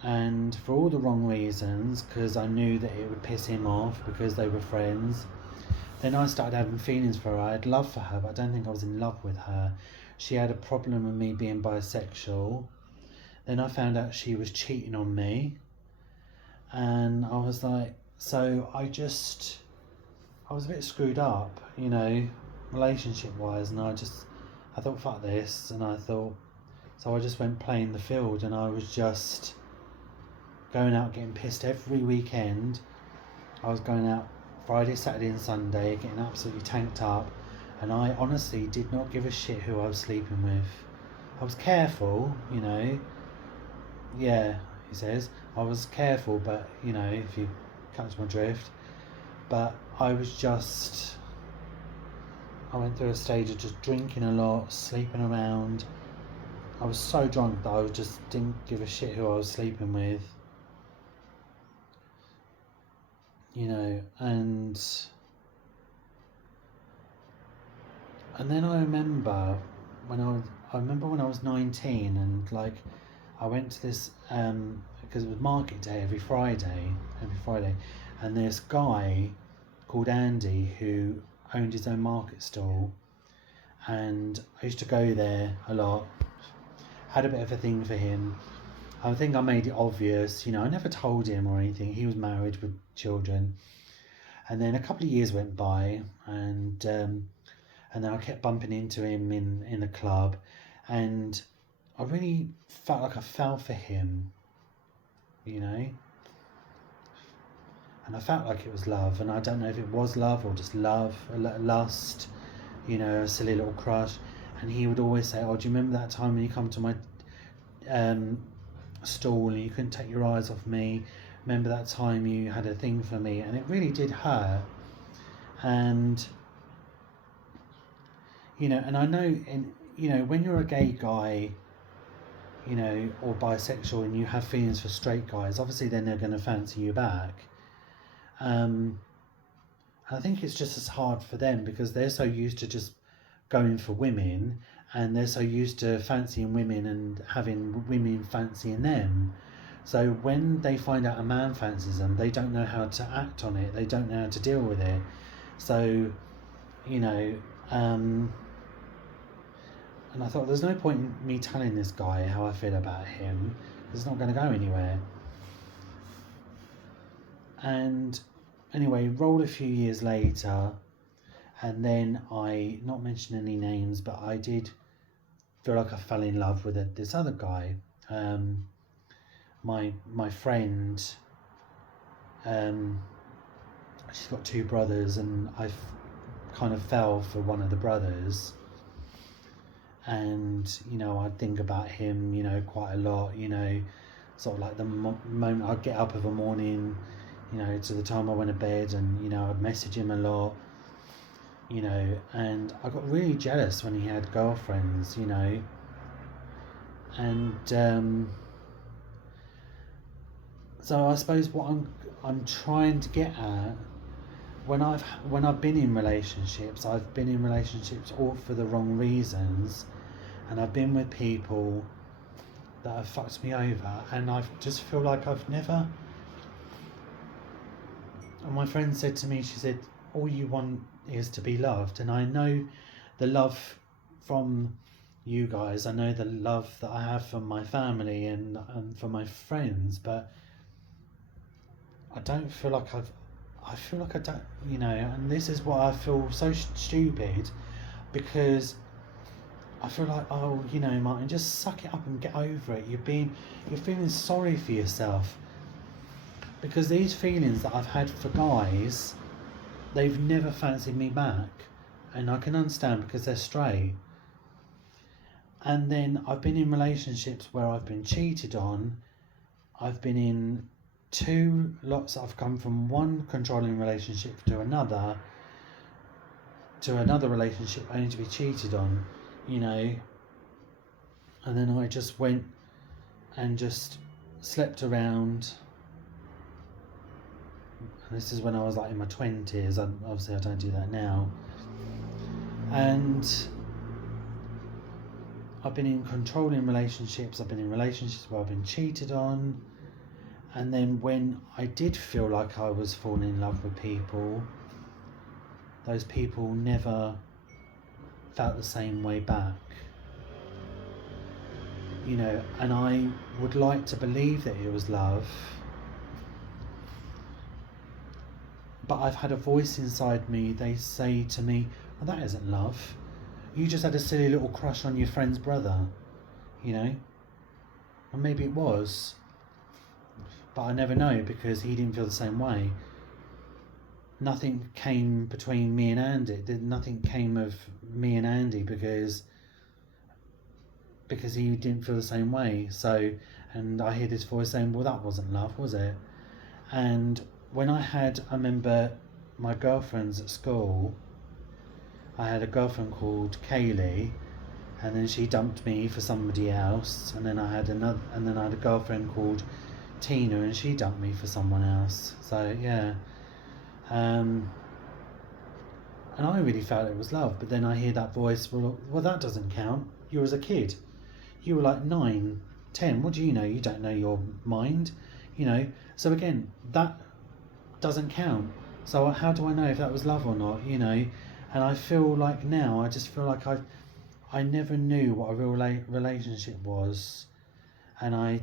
and for all the wrong reasons, because I knew that it would piss him off because they were friends. Then I started having feelings for her. I had love for her, but I don't think I was in love with her. She had a problem with me being bisexual. Then I found out she was cheating on me, and I was like, So I was a bit screwed up, you know, relationship wise, and I thought, fuck this, and so I just went playing the field, and I was just going out getting pissed every weekend. I was going out Friday, Saturday and Sunday, getting absolutely tanked up, and I honestly did not give a shit who I was sleeping with. I was careful, you know. Yeah, he says. I was careful, but, you know, if you catch my drift. But I went through a stage of just drinking a lot, sleeping around. I was so drunk that I just didn't give a shit who I was sleeping with. You know, and then I remember when I was 19, and like I went to this because it was market day every Friday, and this guy called Andy who owned his own market stall, and I used to go there a lot. Had a bit of a thing for him. I think I made it obvious, you know. I never told him or anything. He was married with children, and then a couple of years went by, and then I kept bumping into him in the club, and I really felt like I fell for him, you know. And I felt like it was love, and I don't know if it was love or just love, lust, you know, a silly little crush. And he would always say, "Oh, do you remember that time when you come to my stall and you couldn't take your eyes off me? Remember that time you had a thing for me?" And it really did hurt. And you know, and I know, and you know, when you're a gay guy, you know, or bisexual, and you have feelings for straight guys, obviously then they're going to fancy you back. I think it's just as hard for them because they're so used to just going for women, and they're so used to fancying women and having women fancying them. So when they find out a man fancies them, they don't know how to act on it. They don't know how to deal with it. So, you know, and I thought there's no point in me telling this guy how I feel about him. It's not going to go anywhere. And anyway, roll a few years later, and then I, not mention any names, but I did feel like I fell in love with this other guy. My friend, she's got two brothers, and I kind of fell for one of the brothers. And, you know, I'd think about him, you know, quite a lot, you know, sort of like the moment I'd get up of a morning, you know, to the time I went to bed, and, you know, I'd message him a lot, you know, and I got really jealous when he had girlfriends, you know, and so I suppose what I'm trying to get at, when I've been in relationships, I've been in relationships all for the wrong reasons, and I've been with people that have fucked me over, and I just feel like I've never. And my friend said to me, she said, all you want is to be loved. And I know the love from you guys, I know the love that I have from my family and from my friends, but I don't feel like I feel like I don't, you know, and this is what I feel so stupid, because I feel like, oh, you know, Martin, just suck it up and get over it. You're feeling sorry for yourself, because these feelings that I've had for guys, they've never fancied me back, and I can understand because they're straight. And then I've been in relationships where I've been cheated on. I've been in two lots. I've come from one controlling relationship to another relationship only to be cheated on, you know. And then I just went and just slept around. And this is when I was like in my 20s. Obviously I don't do that now. And I've been in controlling relationships. I've been in relationships where I've been cheated on. And then when I did feel like I was falling in love with people, those people never felt the same way back. You know, and I would like to believe that it was love. but I've had a voice inside me. They say to me, well, that isn't love. You just had a silly little crush on your friend's brother, you know? And maybe it was, but I never know because he didn't feel the same way. Nothing came between me and Andy. Nothing came of me and Andy because he didn't feel the same way. So, and I hear this voice saying, well, that wasn't love, was it? And when I remember my girlfriends at school, I had a girlfriend called Kaylee, and then she dumped me for somebody else, and then I had a girlfriend called Tina, and she dumped me for someone else. So yeah, and I really felt it was love. But then I hear that voice, well, that doesn't count. You was a kid. You were like 9, 10. What do you know? You don't know your mind, you know. So again, that doesn't count. So how do I know if that was love or not, you know? And I feel like now, I just feel like I never knew what a real relationship was, and I'm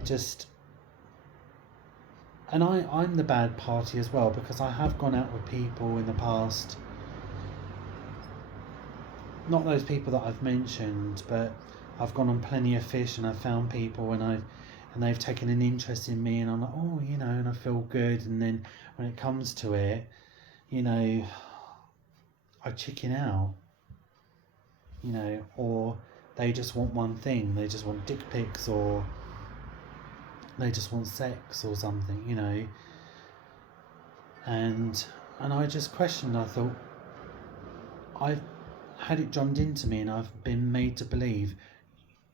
the bad party as well, because I have gone out with people in the past, not those people that I've mentioned, but I've gone on Plenty of Fish and I've found people and they've taken an interest in me, and I'm like, oh, you know, and I feel good, and then when it comes to it, you know, I chicken out, you know, or they just want one thing, they just want dick pics, or they just want sex or something, you know. And I just questioned. I thought, I've had it drummed into me and I've been made to believe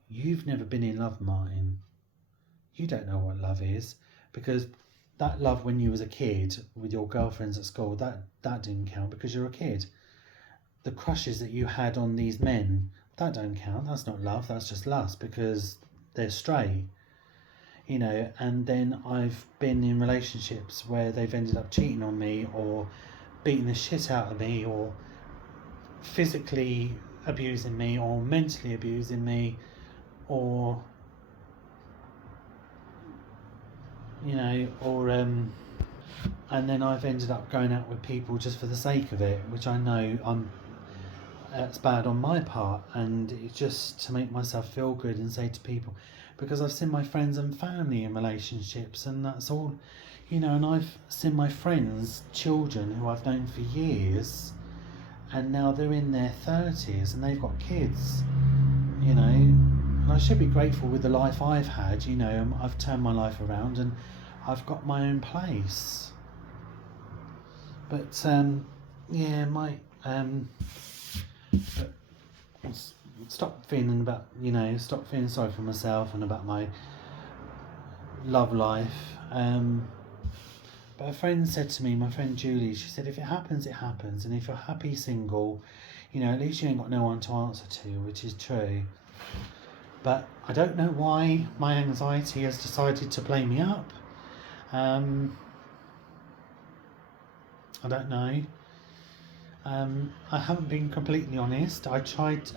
you've never been in love, Martin. You don't know what love is, because that love when you was a kid with your girlfriends at school, that didn't count because you're a kid. The crushes that you had on these men, that don't count. That's not love, that's just lust because they're straight, you know. And then I've been in relationships where they've ended up cheating on me, or beating the shit out of me, or physically abusing me, or mentally abusing me, or, you know, or and then I've ended up going out with people just for the sake of it, which I know it's bad on my part, and it's just to make myself feel good and say to people, because I've seen my friends and family in relationships, and that's all, you know. And I've seen my friends' children who I've known for years, and now they're in their 30s and they've got kids, you know. And I should be grateful with the life I've had, you know. I've turned my life around and I've got my own place. But yeah, stop feeling sorry for myself and about my love life. But a friend said to me, my friend Julie, she said, if it happens, it happens, and if you're happy single, you know, at least you ain't got no one to answer to, which is true. But I don't know why my anxiety has decided to play me up. I don't know. I haven't been completely honest. I tried.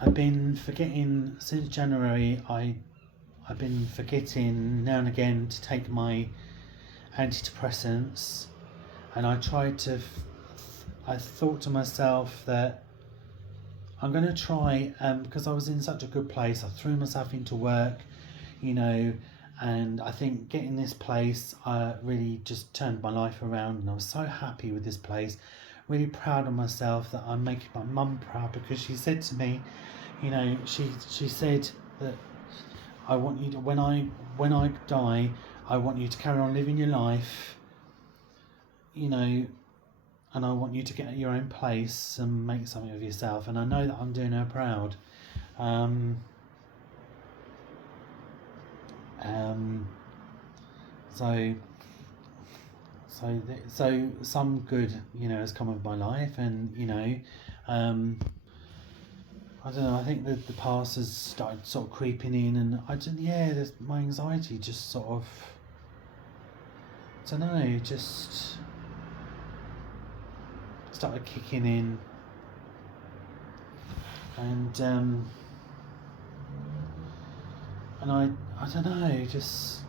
I've been forgetting since January. I've been forgetting now and again to take my antidepressants, and I tried to. I thought to myself that I'm going to try, because I was in such a good place. I threw myself into work, you know. And I think getting this place really just turned my life around, and I was so happy with this place, really proud of myself that I'm making my mum proud, because she said to me, you know, she said that I want you to, when I die, I want you to carry on living your life, you know, and I want you to get your own place and make something of yourself. And I know that I'm doing her proud. So some good, you know, has come of my life, and you know, I don't know. I think that the past has started sort of creeping in, and there's my anxiety just sort of, I don't know, just started kicking in, and I don't know, just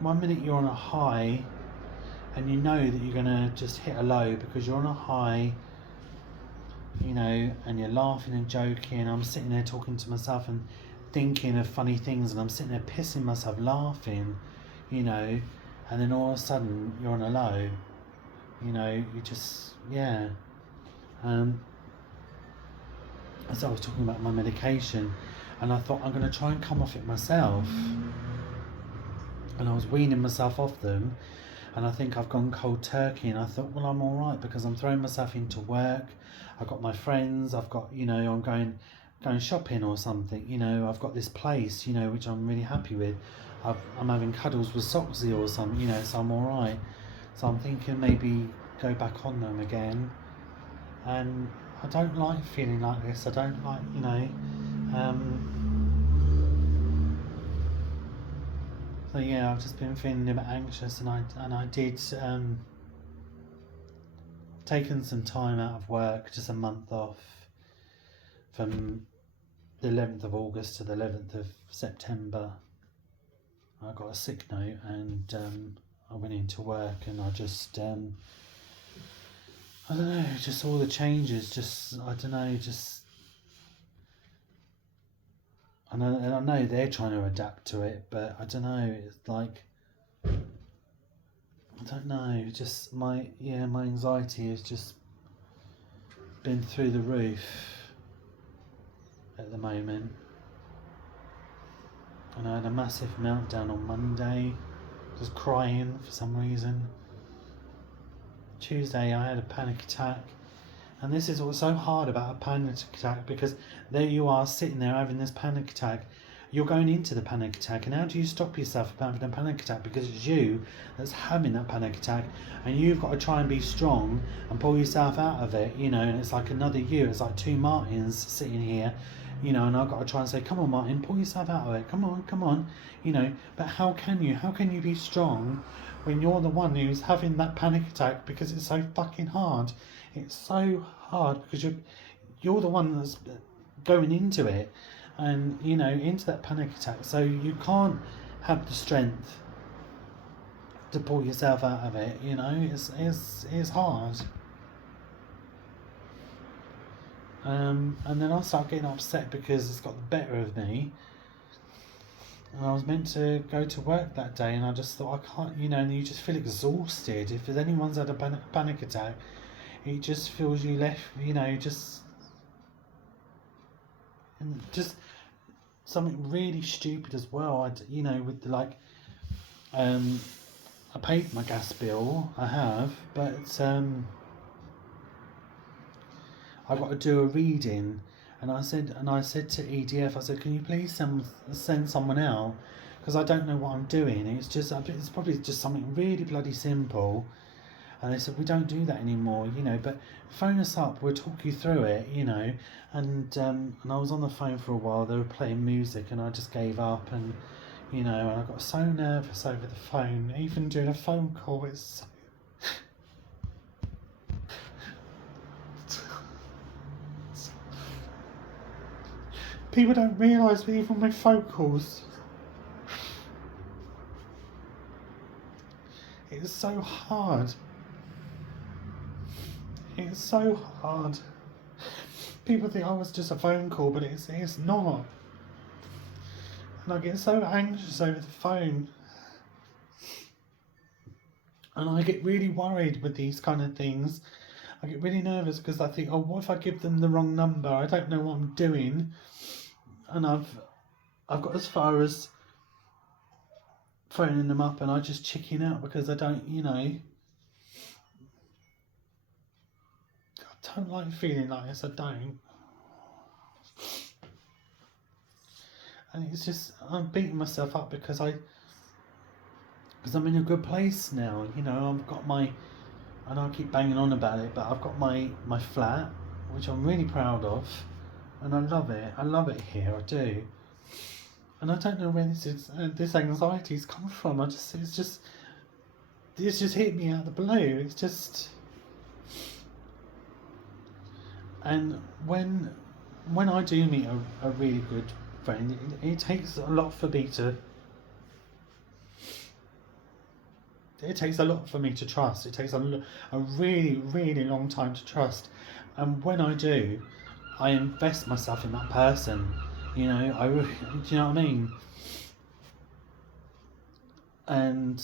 one minute you're on a high, and you know that you're gonna just hit a low because you're on a high, you know, and you're laughing and joking. I'm sitting there talking to myself and thinking of funny things, and I'm sitting there pissing myself laughing, you know, and then all of a sudden you're on a low, you know, you just, yeah. As I was talking about my medication, and I thought I'm going to try and come off it myself, and I was weaning myself off them, and I think I've gone cold turkey, and I thought, well, I'm alright because I'm throwing myself into work, I've got my friends, I've got, you know, I'm going shopping or something, you know, I've got this place, you know, which I'm really happy with, I'm having cuddles with Soxy or something, you know, so I'm alright. So I'm thinking maybe go back on them again, and I don't like feeling like this. I don't like, you know. So yeah, I've just been feeling a bit anxious, and I did taken some time out of work, just a month off, from the 11th of August to the 11th of September. I got a sick note, and I went into work, and I just I don't know, just all the changes, just I don't know, just I know they're trying to adapt to it, but I don't know. It's like, I don't know. Just my anxiety has just been through the roof at the moment, and I had a massive meltdown on Monday, just crying for some reason. Tuesday I had a panic attack. And this is what's so hard about a panic attack, because there you are sitting there having this panic attack. You're going into the panic attack, and how do you stop yourself from having a panic attack? Because it's you that's having that panic attack, and you've got to try and be strong and pull yourself out of it, you know. And it's like another you. It's like two Martins sitting here, you know, and I've got to try and say, come on, Martin, pull yourself out of it. Come on, you know. But how can you? How can you be strong when you're the one who's having that panic attack? Because it's so fucking hard. It's so hard because you're the one that's going into it, and you know, into that panic attack. So you can't have the strength to pull yourself out of it. You know, it's hard. And then I start getting upset because it's got the better of me. And I was meant to go to work that day, and I just thought, I can't, you know, and you just feel exhausted. If anyone's had a panic attack, it just feels you left, you know, just something really stupid as well. You know, with I paid my gas bill, I have, but I got to do a reading, and I said to EDF, I said, can you please send someone out, because I don't know what I'm doing. It's probably just something really bloody simple. And they said, we don't do that anymore, you know, but phone us up, we'll talk you through it, you know. And I was on the phone for a while, they were playing music, and I just gave up, and, you know, and I got so nervous over the phone, even doing a phone call. It's people don't realise, but even with phone calls, it's so hard. It's so hard. People think, oh, it's just a phone call, but it's not. And I get so anxious over the phone. And I get really worried with these kind of things. I get really nervous because I think, oh, what if I give them the wrong number? I don't know what I'm doing. And I've got as far as phoning them up, and I just chicken out because I don't, you know. I don't like feeling like this, I don't. And it's just, I'm beating myself up because I'm in a good place now, you know. I've got my, I know I keep banging on about it, but I've got my flat, which I'm really proud of, and I love it here, I do. And I don't know where this anxiety's come from. It's just hit me out of the blue. It's just, and when I do meet a really good friend, it takes a lot for me to it takes a lot for me to trust. It takes a really, really long time to trust. And when I do, I invest myself in that person. You know, do you know what I mean? And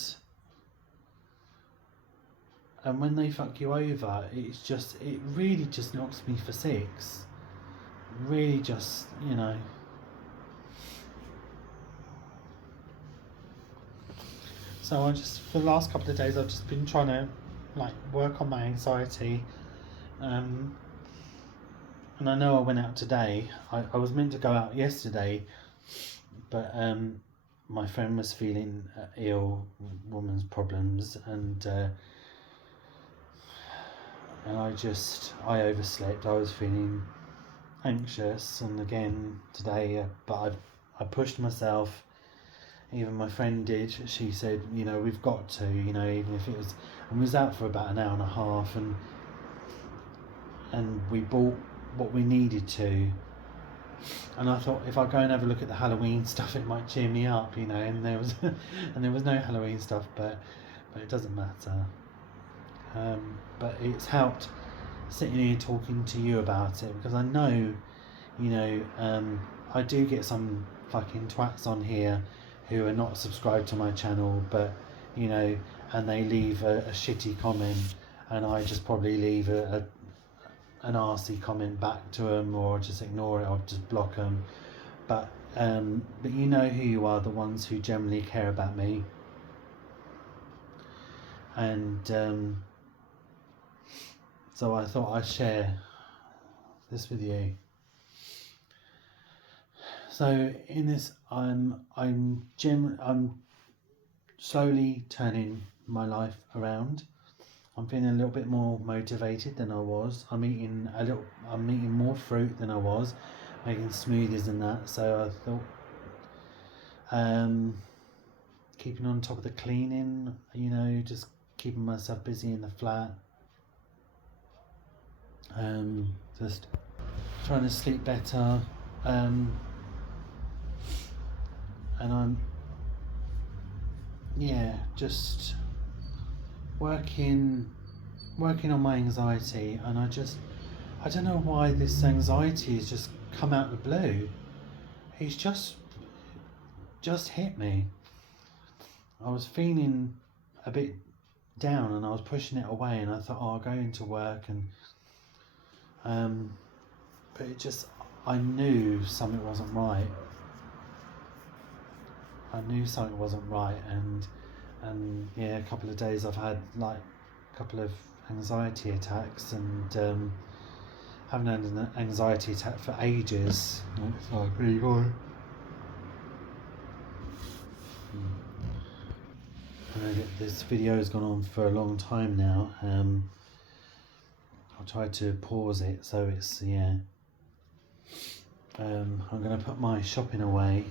when they fuck you over, it really just knocks me for six. Really just, you know. So for the last couple of days, I've just been trying to like work on my anxiety. And I know I went out today. I was meant to go out yesterday, but my friend was feeling ill, woman's problems, and I overslept. I was feeling anxious, and again today, but I pushed myself. Even my friend did. She said, you know, we've got to, you know, even if it was, and we was out for about an hour and a half, and we bought what we needed to. And I thought, if I go and have a look at the Halloween stuff, it might cheer me up, you know. And there was no Halloween stuff, but it doesn't matter. But it's helped sitting here talking to you about it, because I know, you know, I do get some fucking twats on here who are not subscribed to my channel, but, you know, and they leave a shitty comment, and I just probably leave an arsey comment back to them, or just ignore it, or just block them. But you know who you are, the ones who generally care about me. And so I thought I'd share this with you. So in this, I'm slowly turning my life around. I'm feeling a little bit more motivated than I was. I'm eating more fruit than I was, making smoothies and that. So I thought, keeping on top of the cleaning, you know, just keeping myself busy in the flat. Just trying to sleep better. And I'm, just working on my anxiety, and I don't know why this anxiety has just come out of the blue. It's just hit me. I was feeling a bit down, and I was pushing it away, and I thought, I'll go into work, and but I knew something wasn't right. And a couple of days I've had like a couple of anxiety attacks, and haven't had an anxiety attack for ages. It's like really good. I know that this video has gone on for a long time now. I'll try to pause it so it's I'm going to put my shopping away.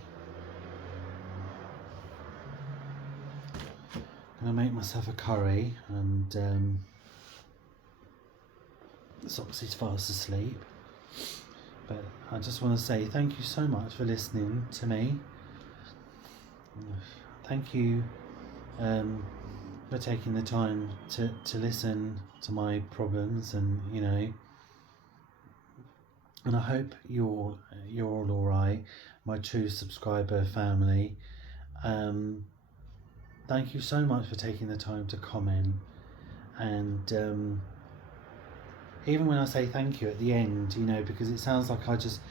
I'm going to make myself a curry, and Soxy's fast asleep. But I just want to say thank you so much for listening to me. Thank you for taking the time to listen to my problems, and you know, and I hope you're all alright, my true subscriber family. Thank you so much for taking the time to comment, and even when I say thank you at the end, you know, because it sounds like I just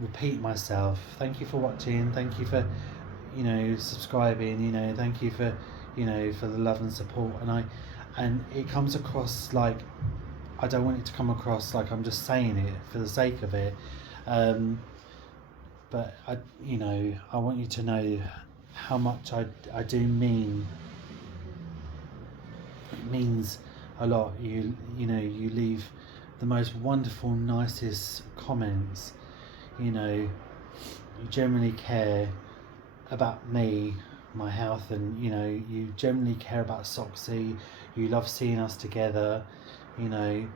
repeat myself. Thank you for watching, thank you for, you know, subscribing, you know, thank you for, you know, for the love and support, and it comes across like I don't want it to come across like I'm just saying it for the sake of it, but I want you to know how much I do mean. It means a lot. You leave the most wonderful, nicest comments. You know, you generally care about me, my health, and you know, you generally care about Soxy. You love seeing us together. You know,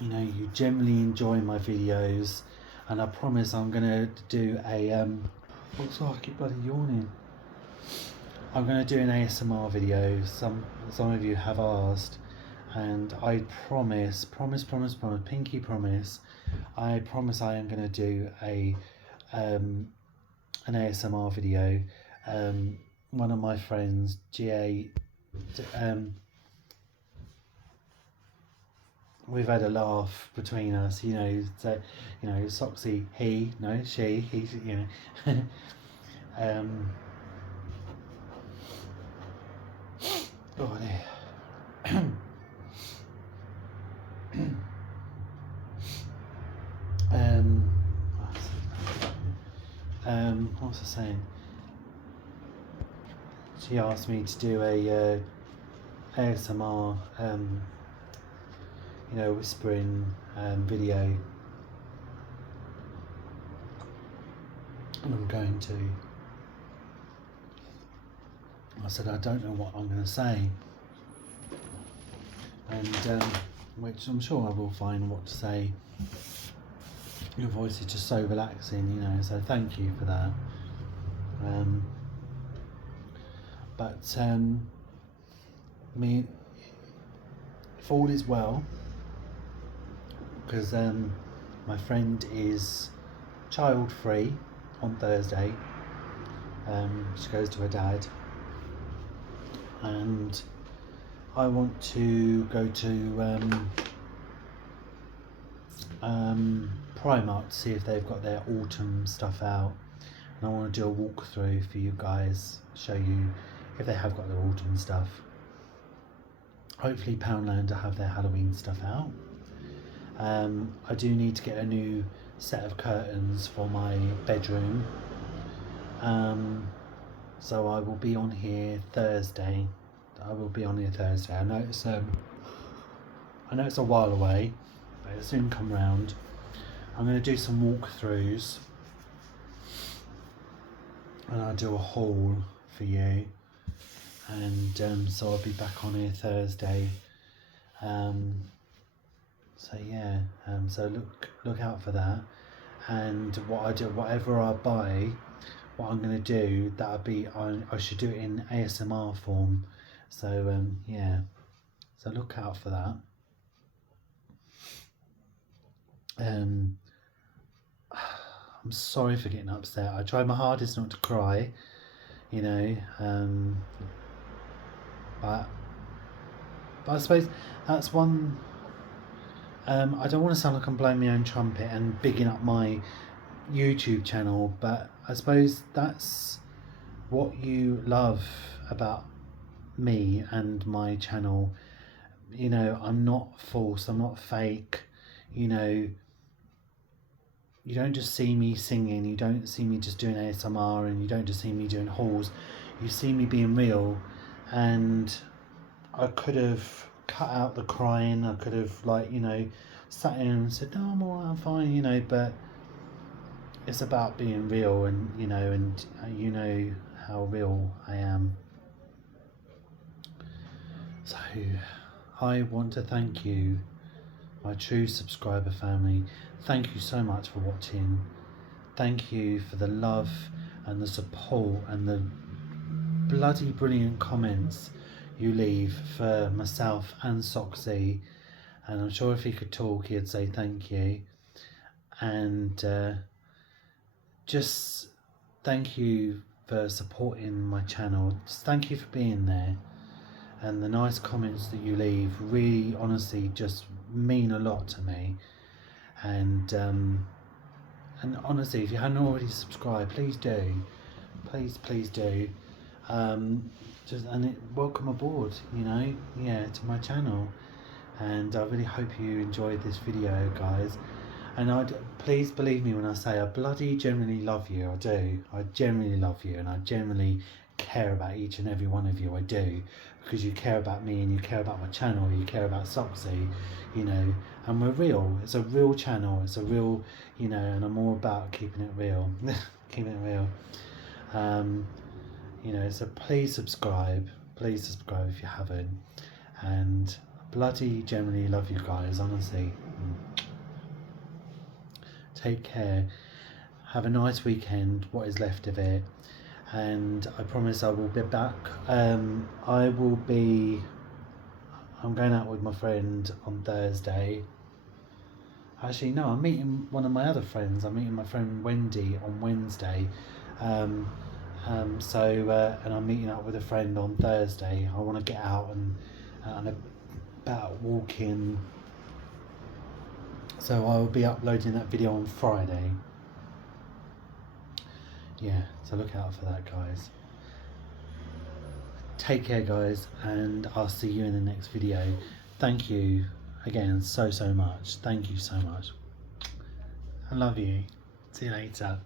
you generally enjoy my videos, and I promise I'm gonna do a Also, I keep bloody yawning. I'm going to do an ASMR video. Some of you have asked, and I promise, pinky promise, I promise I am going to do an ASMR video. One of my friends, GA, we've had a laugh between us, you know. So, you know, Soxy, he, no, she, he's, you know. Oh dear. What was I saying? She asked me to do a ASMR, you know, whispering video, and I'm going to. I said I don't know what I'm going to say, and which I'm sure I will find what to say. Your voice is just so relaxing, you know, so thank you for that. But I mean, if all is well, because my friend is child free on Thursday. She goes to her dad, and I want to go to Primark to see if they've got their autumn stuff out, and I want to do a walkthrough for you guys, show you if they have got their autumn stuff. Hopefully Poundland will have their Halloween stuff out. I do need to get a new set of curtains for my bedroom, so I will be on here Thursday. I know it's a while away, but it'll soon come round. I'm going to do some walkthroughs, and I'll do a haul for you, and so I'll be back on here Thursday. So yeah, so look out for that. And what I do, whatever I buy, what I'm going to do, that'll be, I should do it in ASMR form. So yeah, so look out for that. I'm sorry for getting upset. I try my hardest not to cry, you know, but I suppose that's one. I don't want to sound like I'm blowing my own trumpet and bigging up my YouTube channel, but I suppose that's what you love about me and my channel. You know, I'm not false, I'm not fake, you know. You don't just see me singing, you don't see me just doing ASMR, and you don't just see me doing hauls. You see me being real, and I could have cut out the crying. I could have, like, you know, sat in and said, no, I'm alright, I'm fine, you know, but it's about being real, and you know how real I am. So I want to thank you, my true subscriber family. Thank you so much for watching. Thank you for the love and the support and the bloody brilliant comments you leave for myself and Soxy, and I'm sure if he could talk he'd say thank you. And just thank you for supporting my channel. Just thank you for being there, and the nice comments that you leave really honestly just mean a lot to me. And honestly, if you hadn't already subscribed, please do, please do. Welcome aboard, you know, yeah, to my channel. And I really hope you enjoyed this video, guys. And please believe me when I say I bloody genuinely love you. I do. I genuinely love you, and I genuinely care about each and every one of you. I do, because you care about me, and you care about my channel, you care about Soxy, you know, and we're real. It's a real channel. It's a real, you know, and I'm all about keeping it real. Keeping it real. You know, so please subscribe if you haven't, and bloody generally love you guys, honestly. Take care, have a nice weekend, what is left of it, and I promise I will be back. I'm going out with my friend on Thursday. Actually, no, I'm meeting one of my other friends. I'm meeting my friend Wendy on Wednesday. And I'm meeting up with a friend on Thursday. I want to get out and about walking. So I will be uploading that video on Friday. Yeah, so look out for that, guys. Take care, guys, and I'll see you in the next video. Thank you again so much. Thank you so much. I love you. See you later.